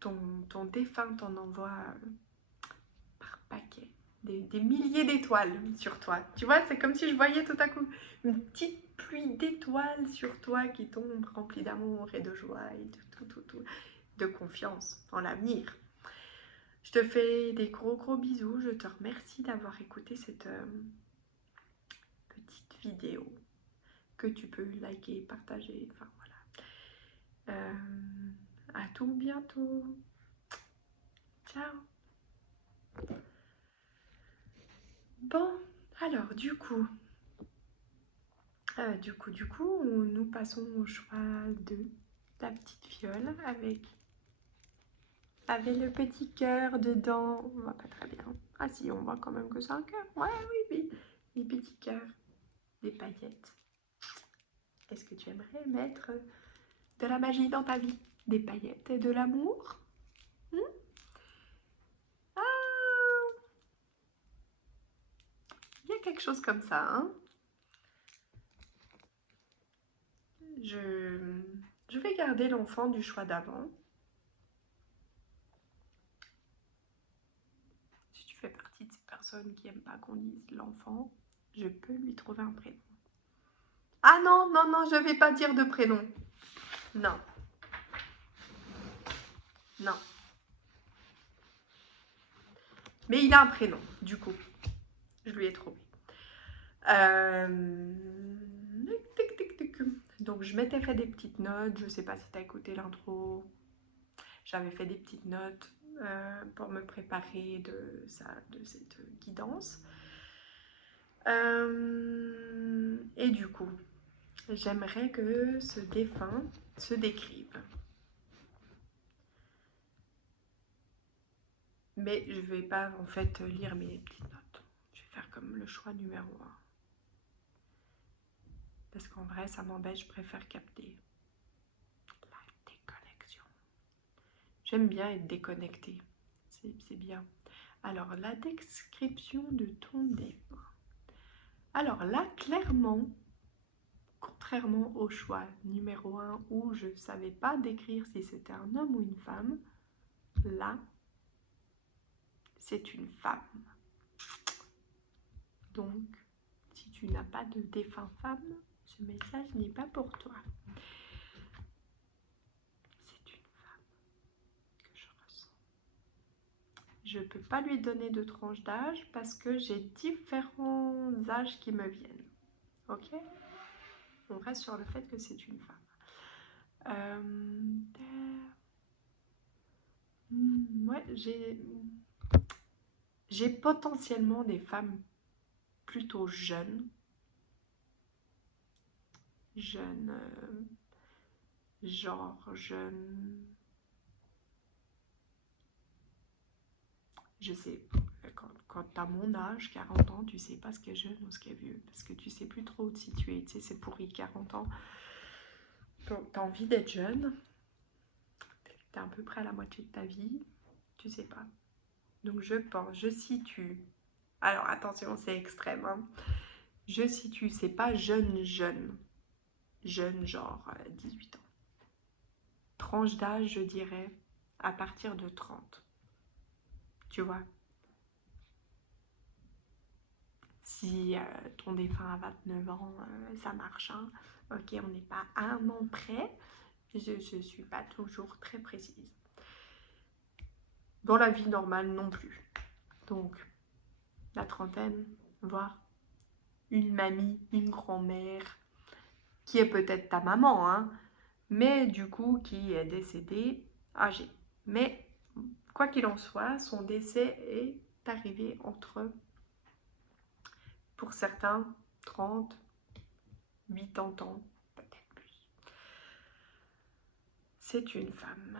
Ton défunt t'en envoie par paquet, des milliers d'étoiles sur toi. Tu vois, c'est comme si je voyais tout à coup une petite pluie d'étoiles sur toi qui tombe, remplie d'amour et de joie et de confiance en l'avenir. Je te fais des gros bisous. Je te remercie d'avoir écouté cette petite vidéo que tu peux liker, partager, enfin voilà. À tout bientôt. Ciao. Bon, alors du coup, nous passons au choix de la petite fiole avec le petit cœur dedans. On voit pas très bien. Ah si, on voit quand même que c'est un cœur. Ouais, oui, les petits cœurs, des paillettes. Est-ce que tu aimerais mettre de la magie dans ta vie? Des paillettes et de l'amour? Ah, il y a quelque chose comme ça, hein? Je vais garder l'enfant du choix d'avant. Si tu fais partie de ces personnes qui n'aiment pas qu'on dise l'enfant, je peux lui trouver un prénom. Ah non, je ne vais pas dire de prénom. Non. Non. Mais il a un prénom, du coup. Je lui ai trouvé. Euh, tic, tic, tic, tic. Donc je m'étais fait des petites notes. Je sais pas si tu as écouté l'intro. J'avais fait des petites notes pour me préparer de cette guidance. Et du coup, j'aimerais que ce défunt se décrive. Mais je vais pas en fait lire mes petites notes. Je vais faire comme le choix numéro 1. Parce qu'en vrai, ça m'embête, je préfère capter la déconnexion. J'aime bien être déconnectée. C'est bien. Alors, la description de ton défunt. Alors là, clairement, contrairement au choix numéro 1 où je ne savais pas décrire si c'était un homme ou une femme, là, c'est une femme. Donc, si tu n'as pas de défunt femme, ce message n'est pas pour toi. C'est une femme que je ressens. Je ne peux pas lui donner de tranche d'âge parce que j'ai différents âges qui me viennent. Ok? On reste sur le fait que c'est une femme. Ouais, j'ai potentiellement des femmes plutôt jeunes. Jeunes, genre jeunes. Je sais, quand tu as mon âge, 40 ans, tu sais pas ce qu'est jeune ou ce qu'est vieux. Parce que tu sais plus trop où te situer. Tu sais, c'est pourri, 40 ans. Tu as envie d'être jeune. Tu es à peu près à la moitié de ta vie. Tu sais pas. Donc je pense, je situe. Alors attention, c'est extrême. Hein. Je situe, c'est pas jeune, jeune. Jeune, genre 18 ans. Tranche d'âge, je dirais, à partir de 30. Tu vois? Si ton défunt a 29 ans, ça marche. Hein. Ok, on n'est pas à un an près. Je ne suis pas toujours très précise. Dans la vie normale non plus. Donc, la trentaine, voire une mamie, une grand-mère, qui est peut-être ta maman, hein, mais du coup qui est décédée âgée. Mais quoi qu'il en soit, son décès est arrivé entre, pour certains, 30, 80 ans, peut-être plus. C'est une femme.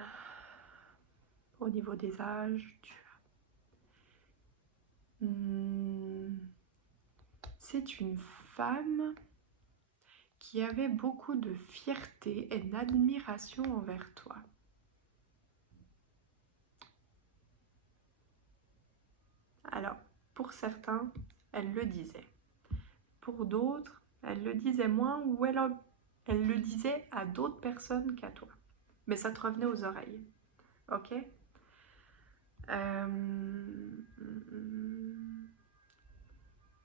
Au niveau des âges, c'est une femme qui avait beaucoup de fierté et d'admiration envers toi. Alors, pour certains, elle le disait. Pour d'autres, elle le disait moins ou elle le disait à d'autres personnes qu'à toi. Mais ça te revenait aux oreilles. Ok?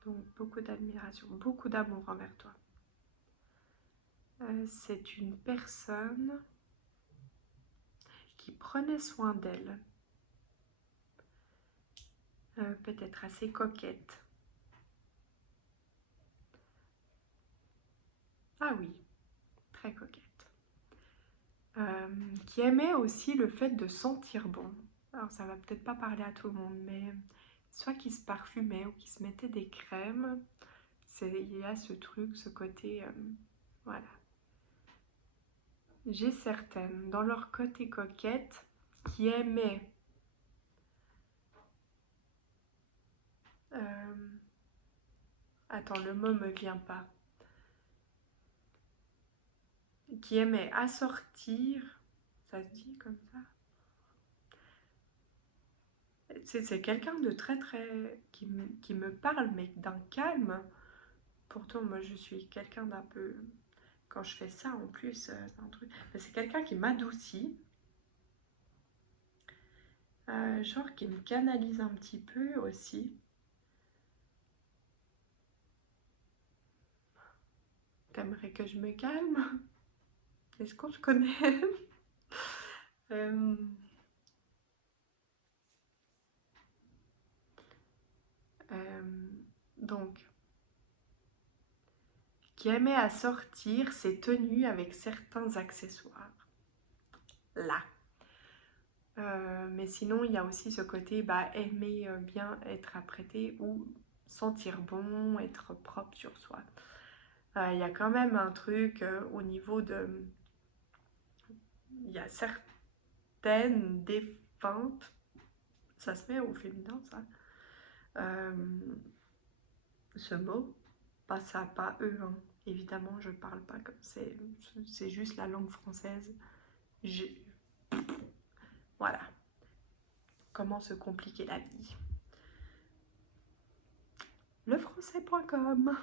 Donc, beaucoup d'admiration, beaucoup d'amour envers toi. C'est une personne qui prenait soin d'elle. Peut-être assez coquette. Ah oui, très coquette. Qui aimait aussi le fait de sentir bon. Alors ça va peut-être pas parler à tout le monde, mais soit qui se parfumait ou qui se mettait des crèmes, il y a ce truc, ce côté, voilà. J'ai certaines, dans leur côté coquette, qui aimaient attends, le mot me vient pas. Qui aimait assortir, ça se dit comme ça. C'est quelqu'un de très très qui me parle mais d'un calme. Pourtant moi je suis quelqu'un d'un peu, quand je fais ça en plus c'est un truc. C'est quelqu'un qui m'adoucit, genre qui me canalise un petit peu aussi. T'aimerais que je me calme? Est-ce qu'on se connaît? Donc, qui aimait assortir ses tenues avec certains accessoires. Là. Mais sinon, il y a aussi ce côté aimer bien être apprêté ou sentir bon, être propre sur soi. Il y a quand même un truc au niveau de... Il y a certaines défuntes, ça se met au féminin ça, ce mot, pas ça, pas eux, hein. Évidemment je parle pas comme c'est juste la langue française. Voilà, comment se compliquer la vie. Lefrançais.com.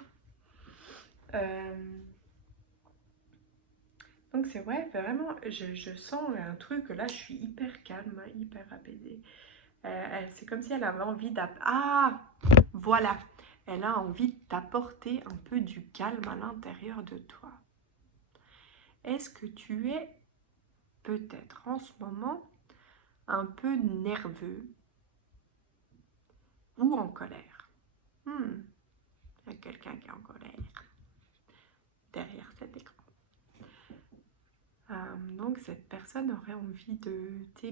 Donc c'est ouais, vraiment, je sens un truc, là je suis hyper calme, hyper apaisée. C'est comme si elle avait envie Ah, voilà, elle a envie de t'apporter un peu du calme à l'intérieur de toi. Est-ce que tu es peut-être en ce moment un peu nerveux ou en colère? Il y a quelqu'un qui est en colère derrière cet écran. Donc cette personne aurait envie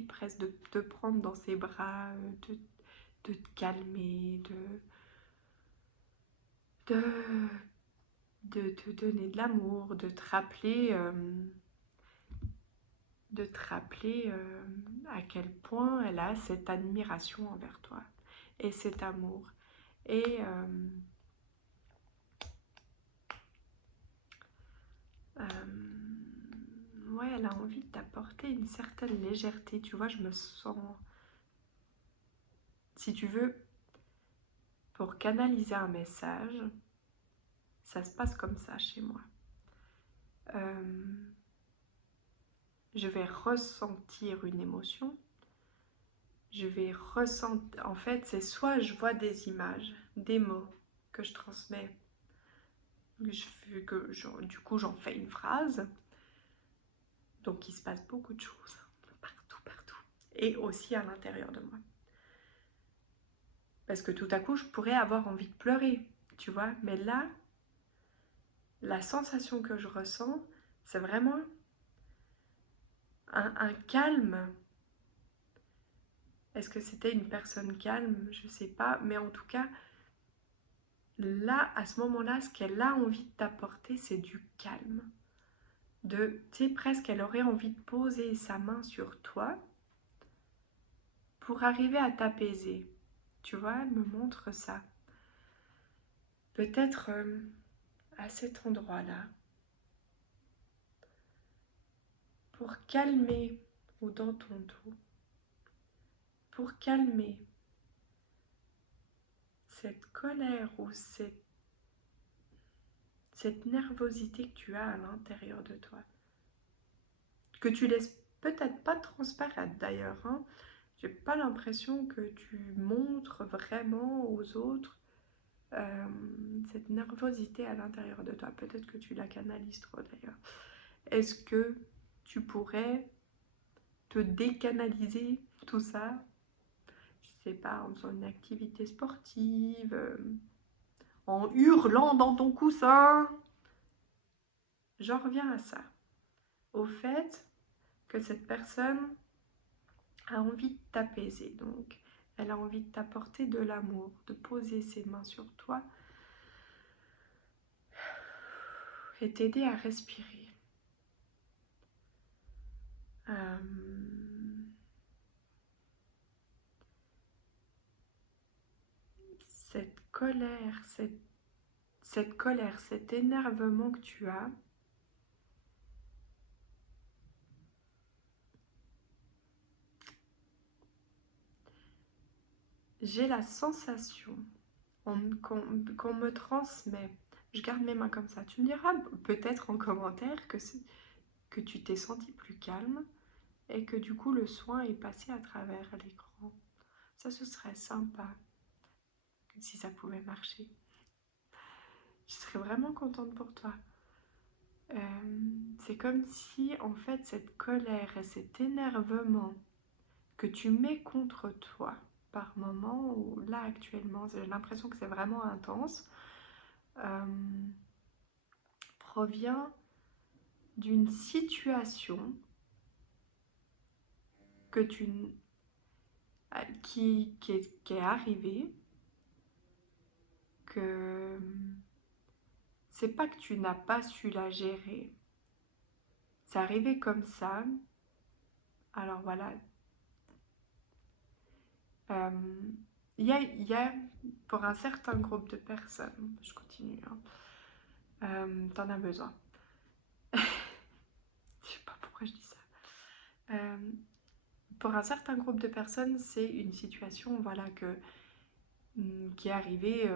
presque de te prendre dans ses bras, de te calmer, de te donner de l'amour, de te rappeler, à quel point elle a cette admiration envers toi et cet amour. Et ouais, elle a envie de t'apporter une certaine légèreté. Tu vois, je me sens, si tu veux, pour canaliser un message, ça se passe comme ça chez moi. Je vais ressentir une émotion. Je vais ressentir... En fait, c'est soit je vois des images, des mots que je transmets. Du coup, j'en fais une phrase. Donc, il se passe beaucoup de choses. Partout, partout. Et aussi à l'intérieur de moi. Parce que tout à coup, je pourrais avoir envie de pleurer, tu vois. Mais là, la sensation que je ressens, c'est vraiment un calme. Est-ce que c'était une personne calme? Je ne sais pas. Mais en tout cas, là, à ce moment-là, ce qu'elle a envie de t'apporter, c'est du calme. Tu sais, presque, elle aurait envie de poser sa main sur toi pour arriver à t'apaiser. Tu vois, elle me montre ça. Peut-être à cet endroit-là, pour calmer, ou dans ton dos, pour calmer cette colère ou cette nervosité que tu as à l'intérieur de toi, que tu laisses peut-être pas transparaître d'ailleurs, hein. J'ai pas l'impression que tu montres vraiment aux autres cette nervosité à l'intérieur de toi. Peut-être que tu la canalises trop d'ailleurs. Est-ce que tu pourrais te décanaliser tout ça? Je sais pas, en faisant une activité sportive, en hurlant dans ton coussin. J'en reviens à ça. Au fait que cette personne a envie de t'apaiser. Donc, elle a envie de t'apporter de l'amour, de poser ses mains sur toi et t'aider à respirer. Cette colère, cet énervement que tu as, j'ai la sensation qu'on me transmet. Je garde mes mains comme ça. Tu me diras peut-être en commentaire que tu t'es senti plus calme et que du coup le soin est passé à travers l'écran. Ça, ce serait sympa si ça pouvait marcher. Je serais vraiment contente pour toi. C'est comme si en fait cette colère et cet énervement que tu mets contre toi, par moment, ou là actuellement, j'ai l'impression que c'est vraiment intense, euh, provient d'une situation que qui est arrivée, que c'est pas que tu n'as pas su la gérer, c'est arrivé comme ça. Alors voilà, euh, il y a pour un certain groupe de personnes, je continue, hein, t'en as besoin. Je sais pas pourquoi je dis ça. Euh, pour un certain groupe de personnes, c'est une situation, voilà, qui est arrivée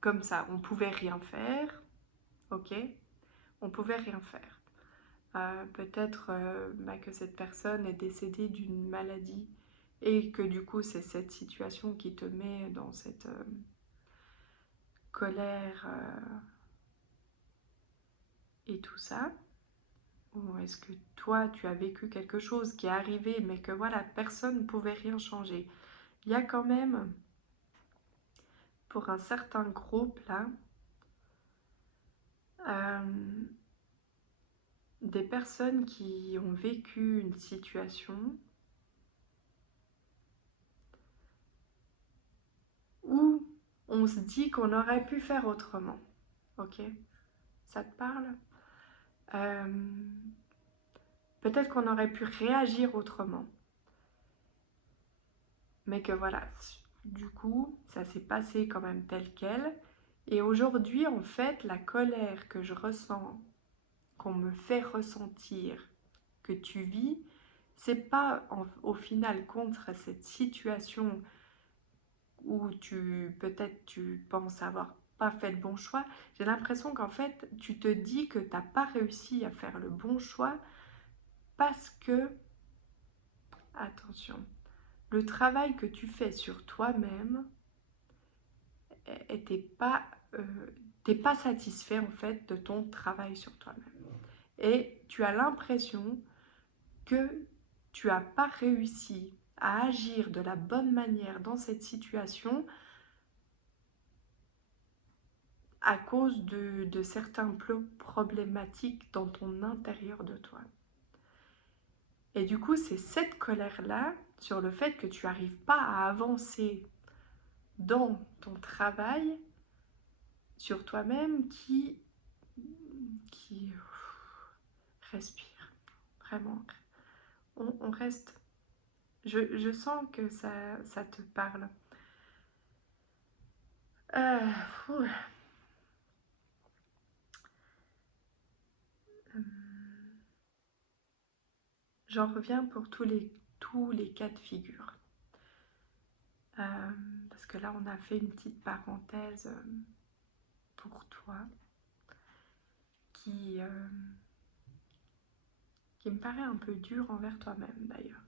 comme ça. On pouvait rien faire, ok? On pouvait rien faire. Peut-être bah, que cette personne est décédée d'une maladie et que du coup c'est cette situation qui te met dans cette colère et tout ça. Ou est-ce que toi tu as vécu quelque chose qui est arrivé mais que voilà, personne ne pouvait rien changer? Il y a quand même, pour un certain groupe là, euh, des personnes qui ont vécu une situation où on se dit qu'on aurait pu faire autrement. Ok? Ça te parle? Euh, Peut-être qu'on aurait pu réagir autrement. Mais que voilà, du coup, ça s'est passé quand même tel quel. Et aujourd'hui, en fait, la colère que je ressens, qu'on me fait ressentir, que tu vis, c'est pas au final contre cette situation où peut-être tu penses avoir pas fait le bon choix. J'ai l'impression qu'en fait, tu te dis que t'as pas réussi à faire le bon choix parce que, attention, le travail que tu fais sur toi-même, t'es pas, t'es pas satisfait en fait de ton travail sur toi-même. Et tu as l'impression que tu n'as pas réussi à agir de la bonne manière dans cette situation à cause de certains problématiques dans ton intérieur de toi. Et du coup, c'est cette colère-là sur le fait que tu n'arrives pas à avancer dans ton travail sur toi-même qui respire. Vraiment, on reste. Je sens que ça te parle. Euh, Ouh. J'en reviens pour tous les cas de figure. Parce que là, on a fait une petite parenthèse pour toi qui, euh, qui me paraît un peu dure envers toi-même d'ailleurs.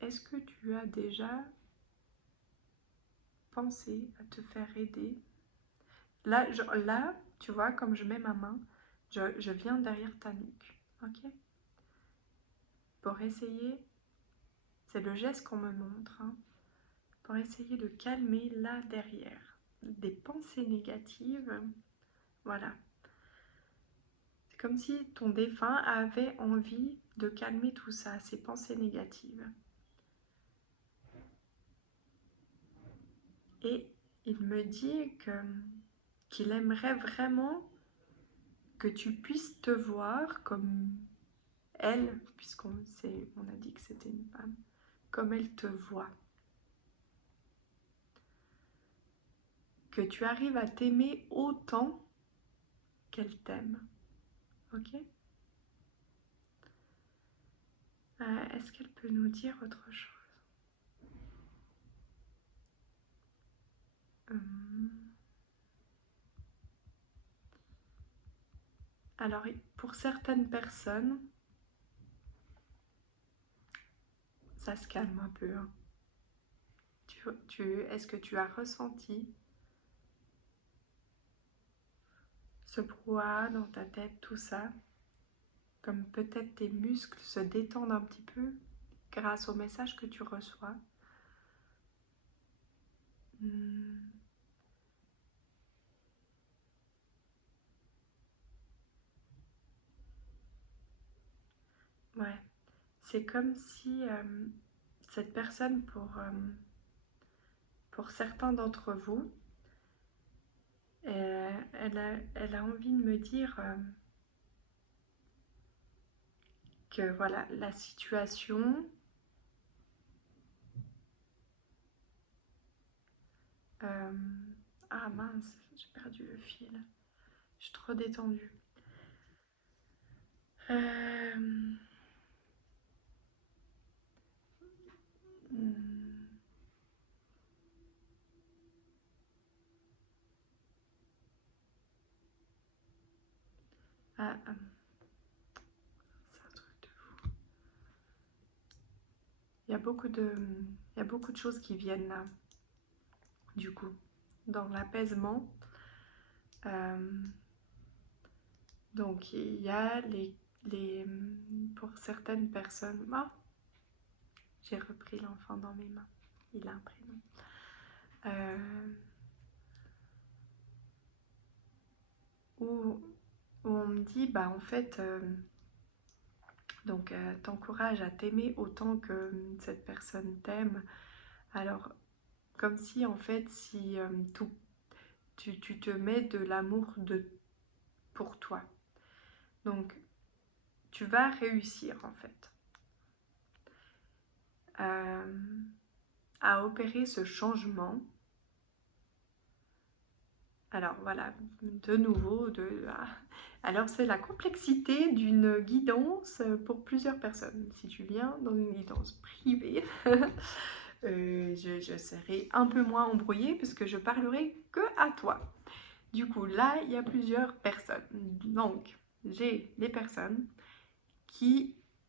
Est-ce que tu as déjà pensé à te faire aider? Là, tu vois, comme je mets ma main, je viens derrière ta nuque, ok? Pour essayer, c'est le geste qu'on me montre, hein, pour essayer de calmer là derrière. Des pensées négatives, voilà. C'est comme si ton défunt avait envie de calmer tout ça, ces pensées négatives. Et il me dit qu'il aimerait vraiment que tu puisses te voir comme elle, on a dit que c'était une femme, comme elle te voit. Que tu arrives à t'aimer autant qu'elle t'aime. Ok? Est-ce qu'elle peut nous dire autre chose? Alors, pour certaines personnes, ça se calme un peu, hein. Est-ce que tu as ressenti ce brouhaha dans ta tête, tout ça? Comme peut-être tes muscles se détendent un petit peu? grâce au message que tu reçois. Ouais, c'est comme si cette personne, pour certains d'entre vous, elle a envie de me dire que voilà, la situation ah mince, j'ai perdu le fil. Je suis trop détendue. Euh, hmm, ah, c'est un truc de fou. Il y a beaucoup de choses qui viennent là, du coup, dans l'apaisement. Euh, donc il y a pour certaines personnes, ah, j'ai repris l'enfant dans mes mains, il a un prénom. Euh, où, où on me dit, bah en fait, donc t'encourages à t'aimer autant que cette personne t'aime. Alors, comme si en fait, si tu te mets de l'amour pour toi. Donc, tu vas réussir en fait euh, à opérer ce changement. Alors voilà, de nouveau, alors c'est la complexité d'une guidance pour plusieurs personnes. Si tu viens dans une guidance privée, je serai un peu moins embrouillée puisque je parlerai que à toi. Du coup, là, il y a plusieurs personnes. Donc, j'ai des personnes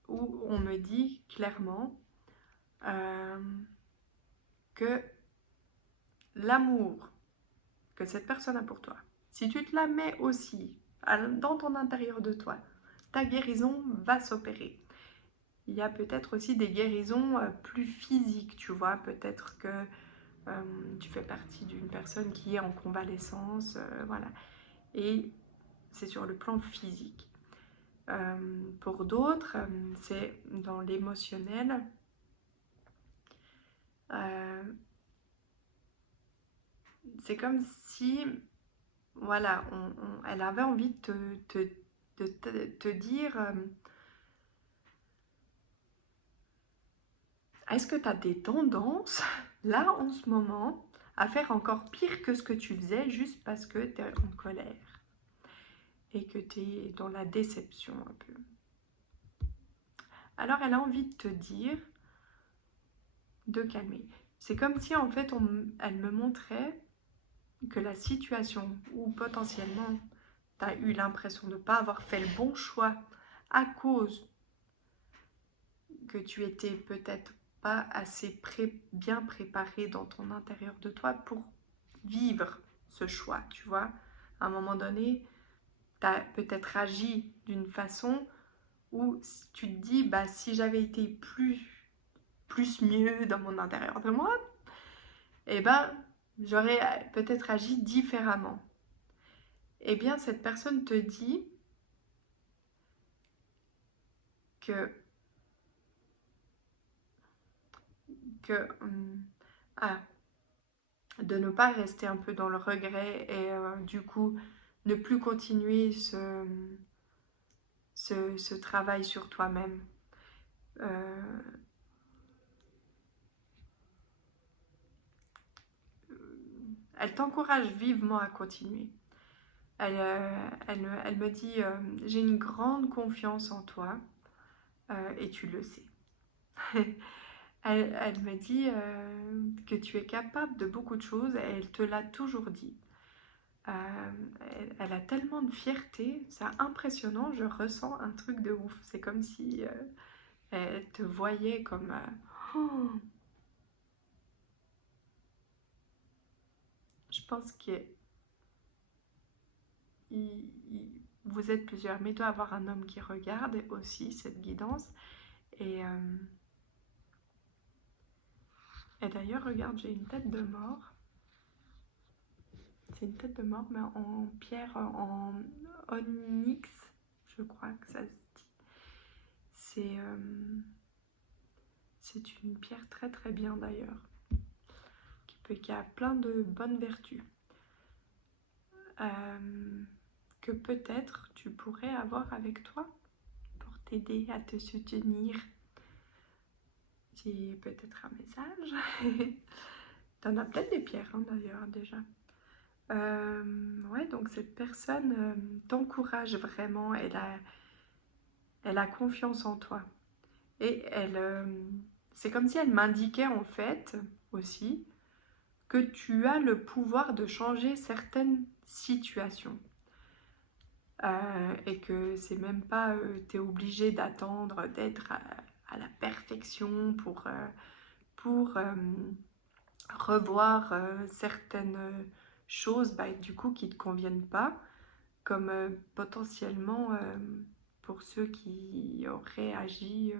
où on me dit clairement euh, que l'amour que cette personne a pour toi, si tu te la mets aussi dans ton intérieur de toi, ta guérison va s'opérer. Il y a peut-être aussi des guérisons plus physiques, tu vois, peut-être que tu fais partie d'une personne qui est en convalescence, voilà. Et c'est sur le plan physique. Pour d'autres, c'est dans l'émotionnel. C'est comme si, voilà, elle avait envie de te dire, est-ce que tu as des tendances, là, en ce moment, à faire encore pire que ce que tu faisais juste parce que tu es en colère et que tu es dans la déception un peu. Alors, elle a envie de te dire de calmer. C'est comme si, en fait, elle me montrait que la situation où potentiellement tu as eu l'impression de ne pas avoir fait le bon choix à cause que tu étais peut-être pas assez bien préparé dans ton intérieur de toi pour vivre ce choix, tu vois. À un moment donné, tu as peut-être agi d'une façon où tu te dis, bah, si j'avais été plus mieux dans mon intérieur de moi, eh ben, j'aurais peut-être agi différemment. Eh bien, cette personne te dit que ah, de ne pas rester un peu dans le regret et du coup ne plus continuer ce travail sur toi-même. Elle t'encourage vivement à continuer. Elle me dit j'ai une grande confiance en toi et tu le sais. Elle me dit que tu es capable de beaucoup de choses et elle te l'a toujours dit. Elle a tellement de fierté, c'est impressionnant, je ressens un truc de ouf. C'est comme si elle te voyait comme... oh. Je pense que vous êtes plusieurs, mais il doit y avoir un homme qui regarde aussi cette guidance. Et Et d'ailleurs, regarde, j'ai une tête de mort. C'est une tête de mort, mais en pierre, en onyx, je crois que ça se dit. C'est une pierre très très bien d'ailleurs, qui a plein de bonnes vertus. Que peut-être tu pourrais avoir avec toi pour t'aider à te soutenir. J'ai peut-être un message. T'en as peut-être des pierres hein, d'ailleurs déjà. Ouais, donc cette personne t'encourage vraiment, elle a confiance en toi. Et c'est comme si elle m'indiquait en fait aussi que tu as le pouvoir de changer certaines situations. Et que c'est même pas, t'es obligé d'attendre d'être à la perfection pour revoir certaines choses bah, du coup qui ne te conviennent pas, comme potentiellement pour ceux qui auraient agi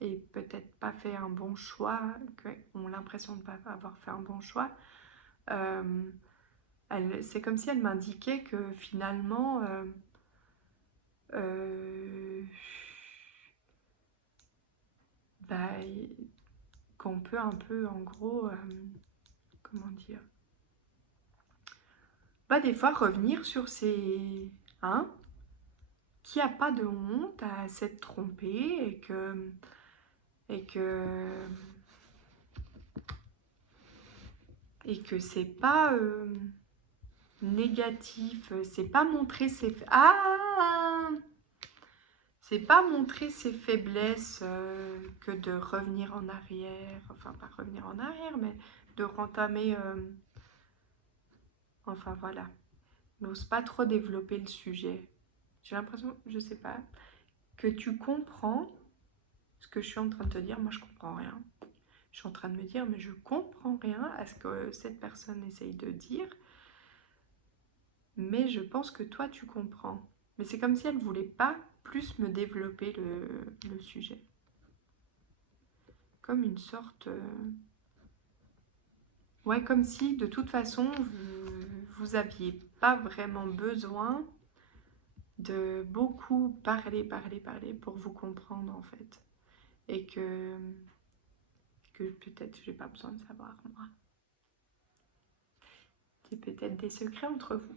et peut-être pas fait un bon choix, qui ont l'impression de ne pas avoir fait un bon choix. C'est comme si elle m'indiquait que finalement bah, qu'on peut un peu en gros comment dire, bah des fois revenir sur ces hein, qu'il n'y a pas de honte à s'être trompé et que c'est pas négatif, c'est pas montrer ses c'est pas montrer ses faiblesses que de revenir en arrière, enfin pas revenir en arrière, mais de rentamer, enfin voilà, n'ose pas trop développer le sujet. J'ai l'impression, je sais pas, que tu comprends ce que je suis en train de te dire. Moi je comprends rien. Je suis en train de me dire mais je comprends rien à ce que cette personne essaye de dire, mais je pense que toi tu comprends. Mais c'est comme si elle voulait pas plus me développer le sujet. Comme une sorte... ouais, comme si de toute façon, vous aviez pas vraiment besoin de beaucoup parler pour vous comprendre en fait. Et que peut-être j'ai pas besoin de savoir moi. C'est peut-être des secrets entre vous.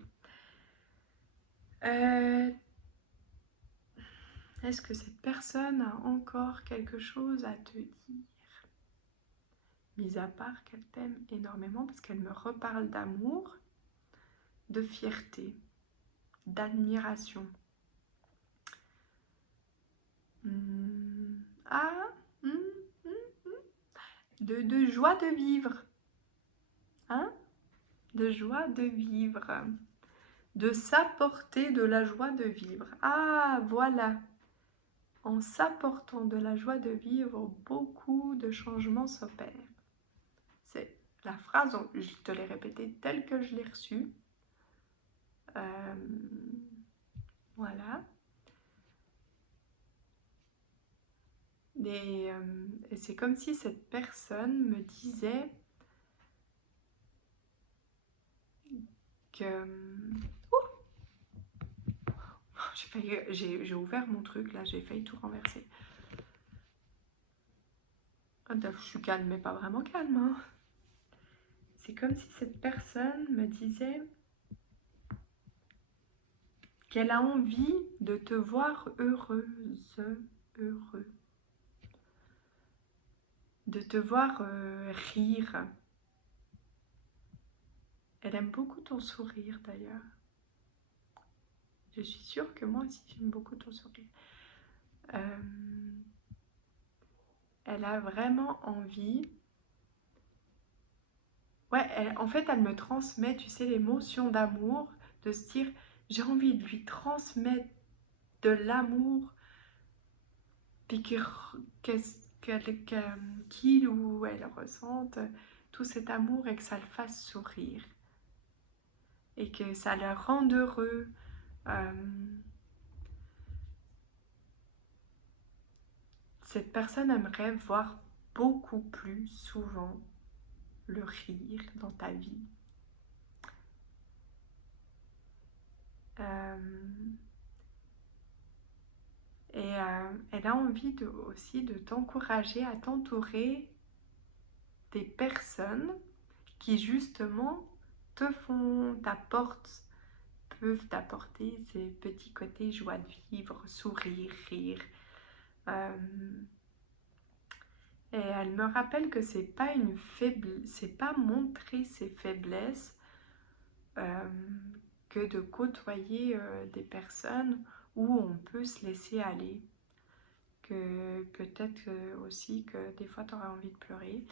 Est-ce que cette personne a encore quelque chose à te dire? Mis à part qu'elle t'aime énormément parce qu'elle me reparle d'amour, de fierté, d'admiration. Ah, de joie de vivre. Hein? De joie de vivre. De s'apporter de la joie de vivre. Ah, voilà. En s'apportant de la joie de vivre, beaucoup de changements s'opèrent. C'est la phrase, je te l'ai répétée telle que je l'ai reçue. Voilà. Et c'est comme si cette personne me disait que... J'ai ouvert mon truc, là, j'ai failli tout renverser. Je suis calme, mais pas vraiment calme. Hein. C'est comme si cette personne me disait qu'elle a envie de te voir heureuse, heureux. De te voir rire. Elle aime beaucoup ton sourire d'ailleurs. Je suis sûre que moi aussi j'aime beaucoup ton sourire. Elle a vraiment envie. Ouais, en fait, elle me transmet, tu sais, l'émotion d'amour, de se dire, j'ai envie de lui transmettre de l'amour, puis qu'il ou elle ressente tout cet amour et que ça le fasse sourire. Et que ça le rende heureux. Cette personne aimerait voir beaucoup plus souvent le rire dans ta vie. Elle a envie aussi de t'encourager à t'entourer des personnes qui justement peuvent t'apporter ces petits côtés joie de vivre, sourire, rire. Et elle me rappelle que c'est pas une faiblesse, c'est pas montrer ses faiblesses que de côtoyer des personnes où on peut se laisser aller. Que peut-être aussi que des fois tu auras envie de pleurer.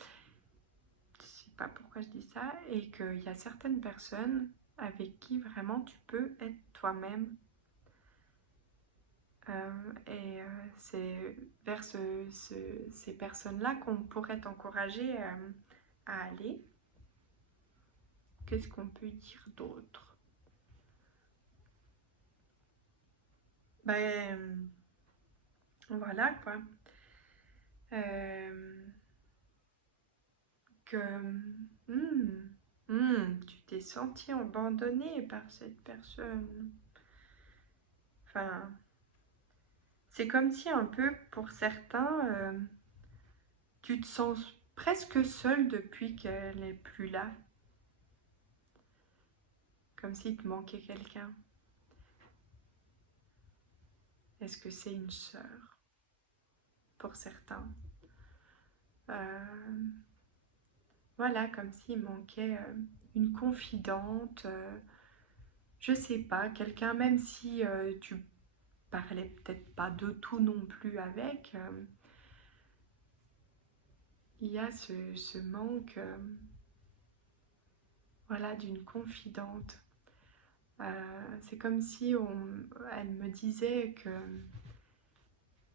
Je sais pas pourquoi je dis ça. Et qu'il y a certaines personnes avec qui vraiment tu peux être toi-même. C'est vers ces personnes-là qu'on pourrait t'encourager à aller. Qu'est-ce qu'on peut dire d'autre? Ben, voilà quoi. Que tu t'es senti abandonné par cette personne. Enfin, c'est comme si un peu pour certains, tu te sens presque seul depuis qu'elle n'est plus là. Comme s'il te manquait quelqu'un. Est-ce que c'est une sœur pour certains? Voilà, comme s'il manquait une confidente, je sais pas, quelqu'un, même si tu parlais peut-être pas de tout non plus avec, il y a ce manque voilà, d'une confidente. C'est comme si elle me disait que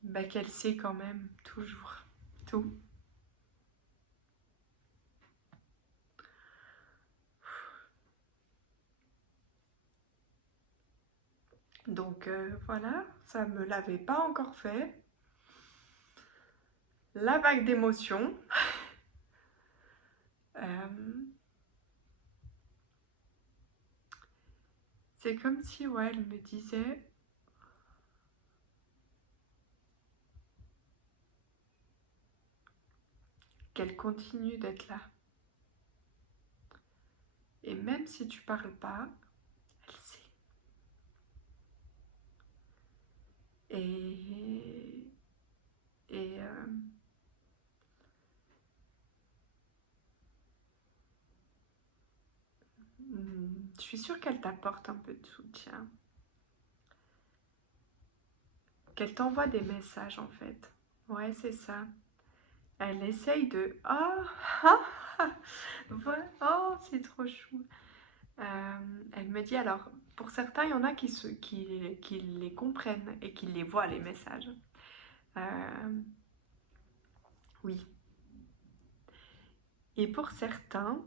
bah, qu'elle sait quand même toujours tout. Donc voilà, ça me l'avait pas encore fait. La vague d'émotions. C'est comme si ouais, elle me disait qu'elle continue d'être là. Et même si tu parles pas, elle sait. Et je suis sûre qu'elle t'apporte un peu de soutien. Qu'elle t'envoie des messages en fait. Ouais, c'est ça. Elle essaye de... Oh, ah, ah, voilà. Oh, c'est trop chou. Elle me dit alors, pour certains, il y en a qui les comprennent et qui les voient, les messages. Oui. Et pour certains,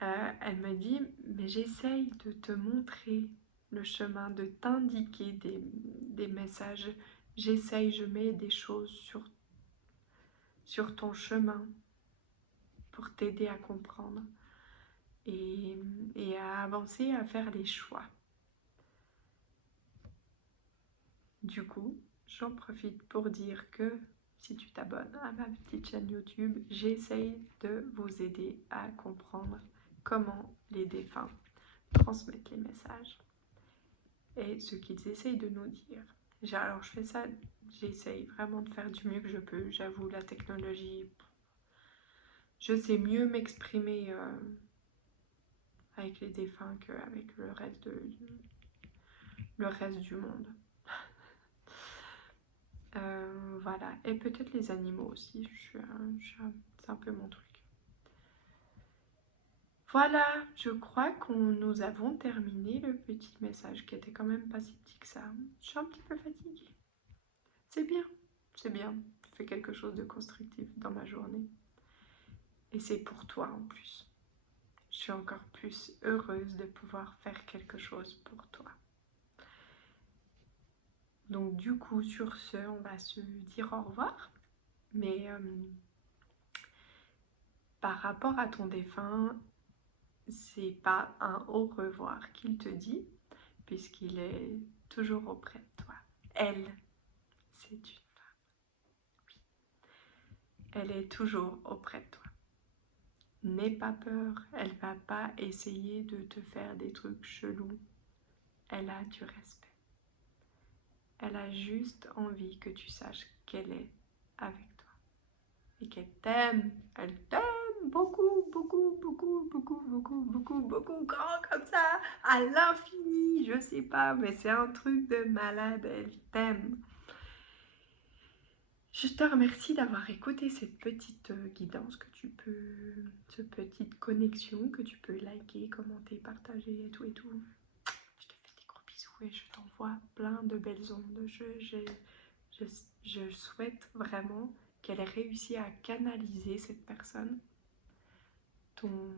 elle me dit, mais j'essaye de te montrer le chemin, de t'indiquer des messages. J'essaye, je mets des choses sur ton chemin pour t'aider à comprendre et à avancer, à faire les choix. Du coup, j'en profite pour dire que si tu t'abonnes à ma petite chaîne YouTube, j'essaye de vous aider à comprendre comment les défunts transmettent les messages et ce qu'ils essayent de nous dire. Alors je fais ça, j'essaye vraiment de faire du mieux que je peux. J'avoue, la technologie, je sais mieux m'exprimer avec les défunts qu'avec le reste du monde. Voilà, et peut-être les animaux aussi, c'est un peu mon truc. Voilà, je crois que nous avons terminé le petit message qui était quand même pas si petit que ça. Je suis un petit peu fatiguée. C'est bien, c'est bien. Je fais quelque chose de constructif dans ma journée. Et c'est pour toi en plus. Je suis encore plus heureuse de pouvoir faire quelque chose pour toi. Donc du coup, sur ce, on va se dire au revoir. Mais par rapport à ton défunt, c'est pas un au revoir qu'il te dit, puisqu'il est toujours auprès de toi. Elle, c'est une femme. Elle est toujours auprès de toi. N'aie pas peur, elle va pas essayer de te faire des trucs chelous. Elle a du respect. Elle a juste envie que tu saches qu'elle est avec toi. Et qu'elle t'aime. Elle t'aime beaucoup, beaucoup, beaucoup, beaucoup, beaucoup, beaucoup, beaucoup, grand comme ça, à l'infini. Je sais pas, mais c'est un truc de malade. Elle t'aime. Je te remercie d'avoir écouté cette petite guidance que tu peux, cette petite connexion que tu peux liker, commenter, partager et tout et tout. Je te fais des gros bisous et je t'envoie plein de belles ondes. Je souhaite vraiment qu'elle ait réussi à canaliser cette personne, ton,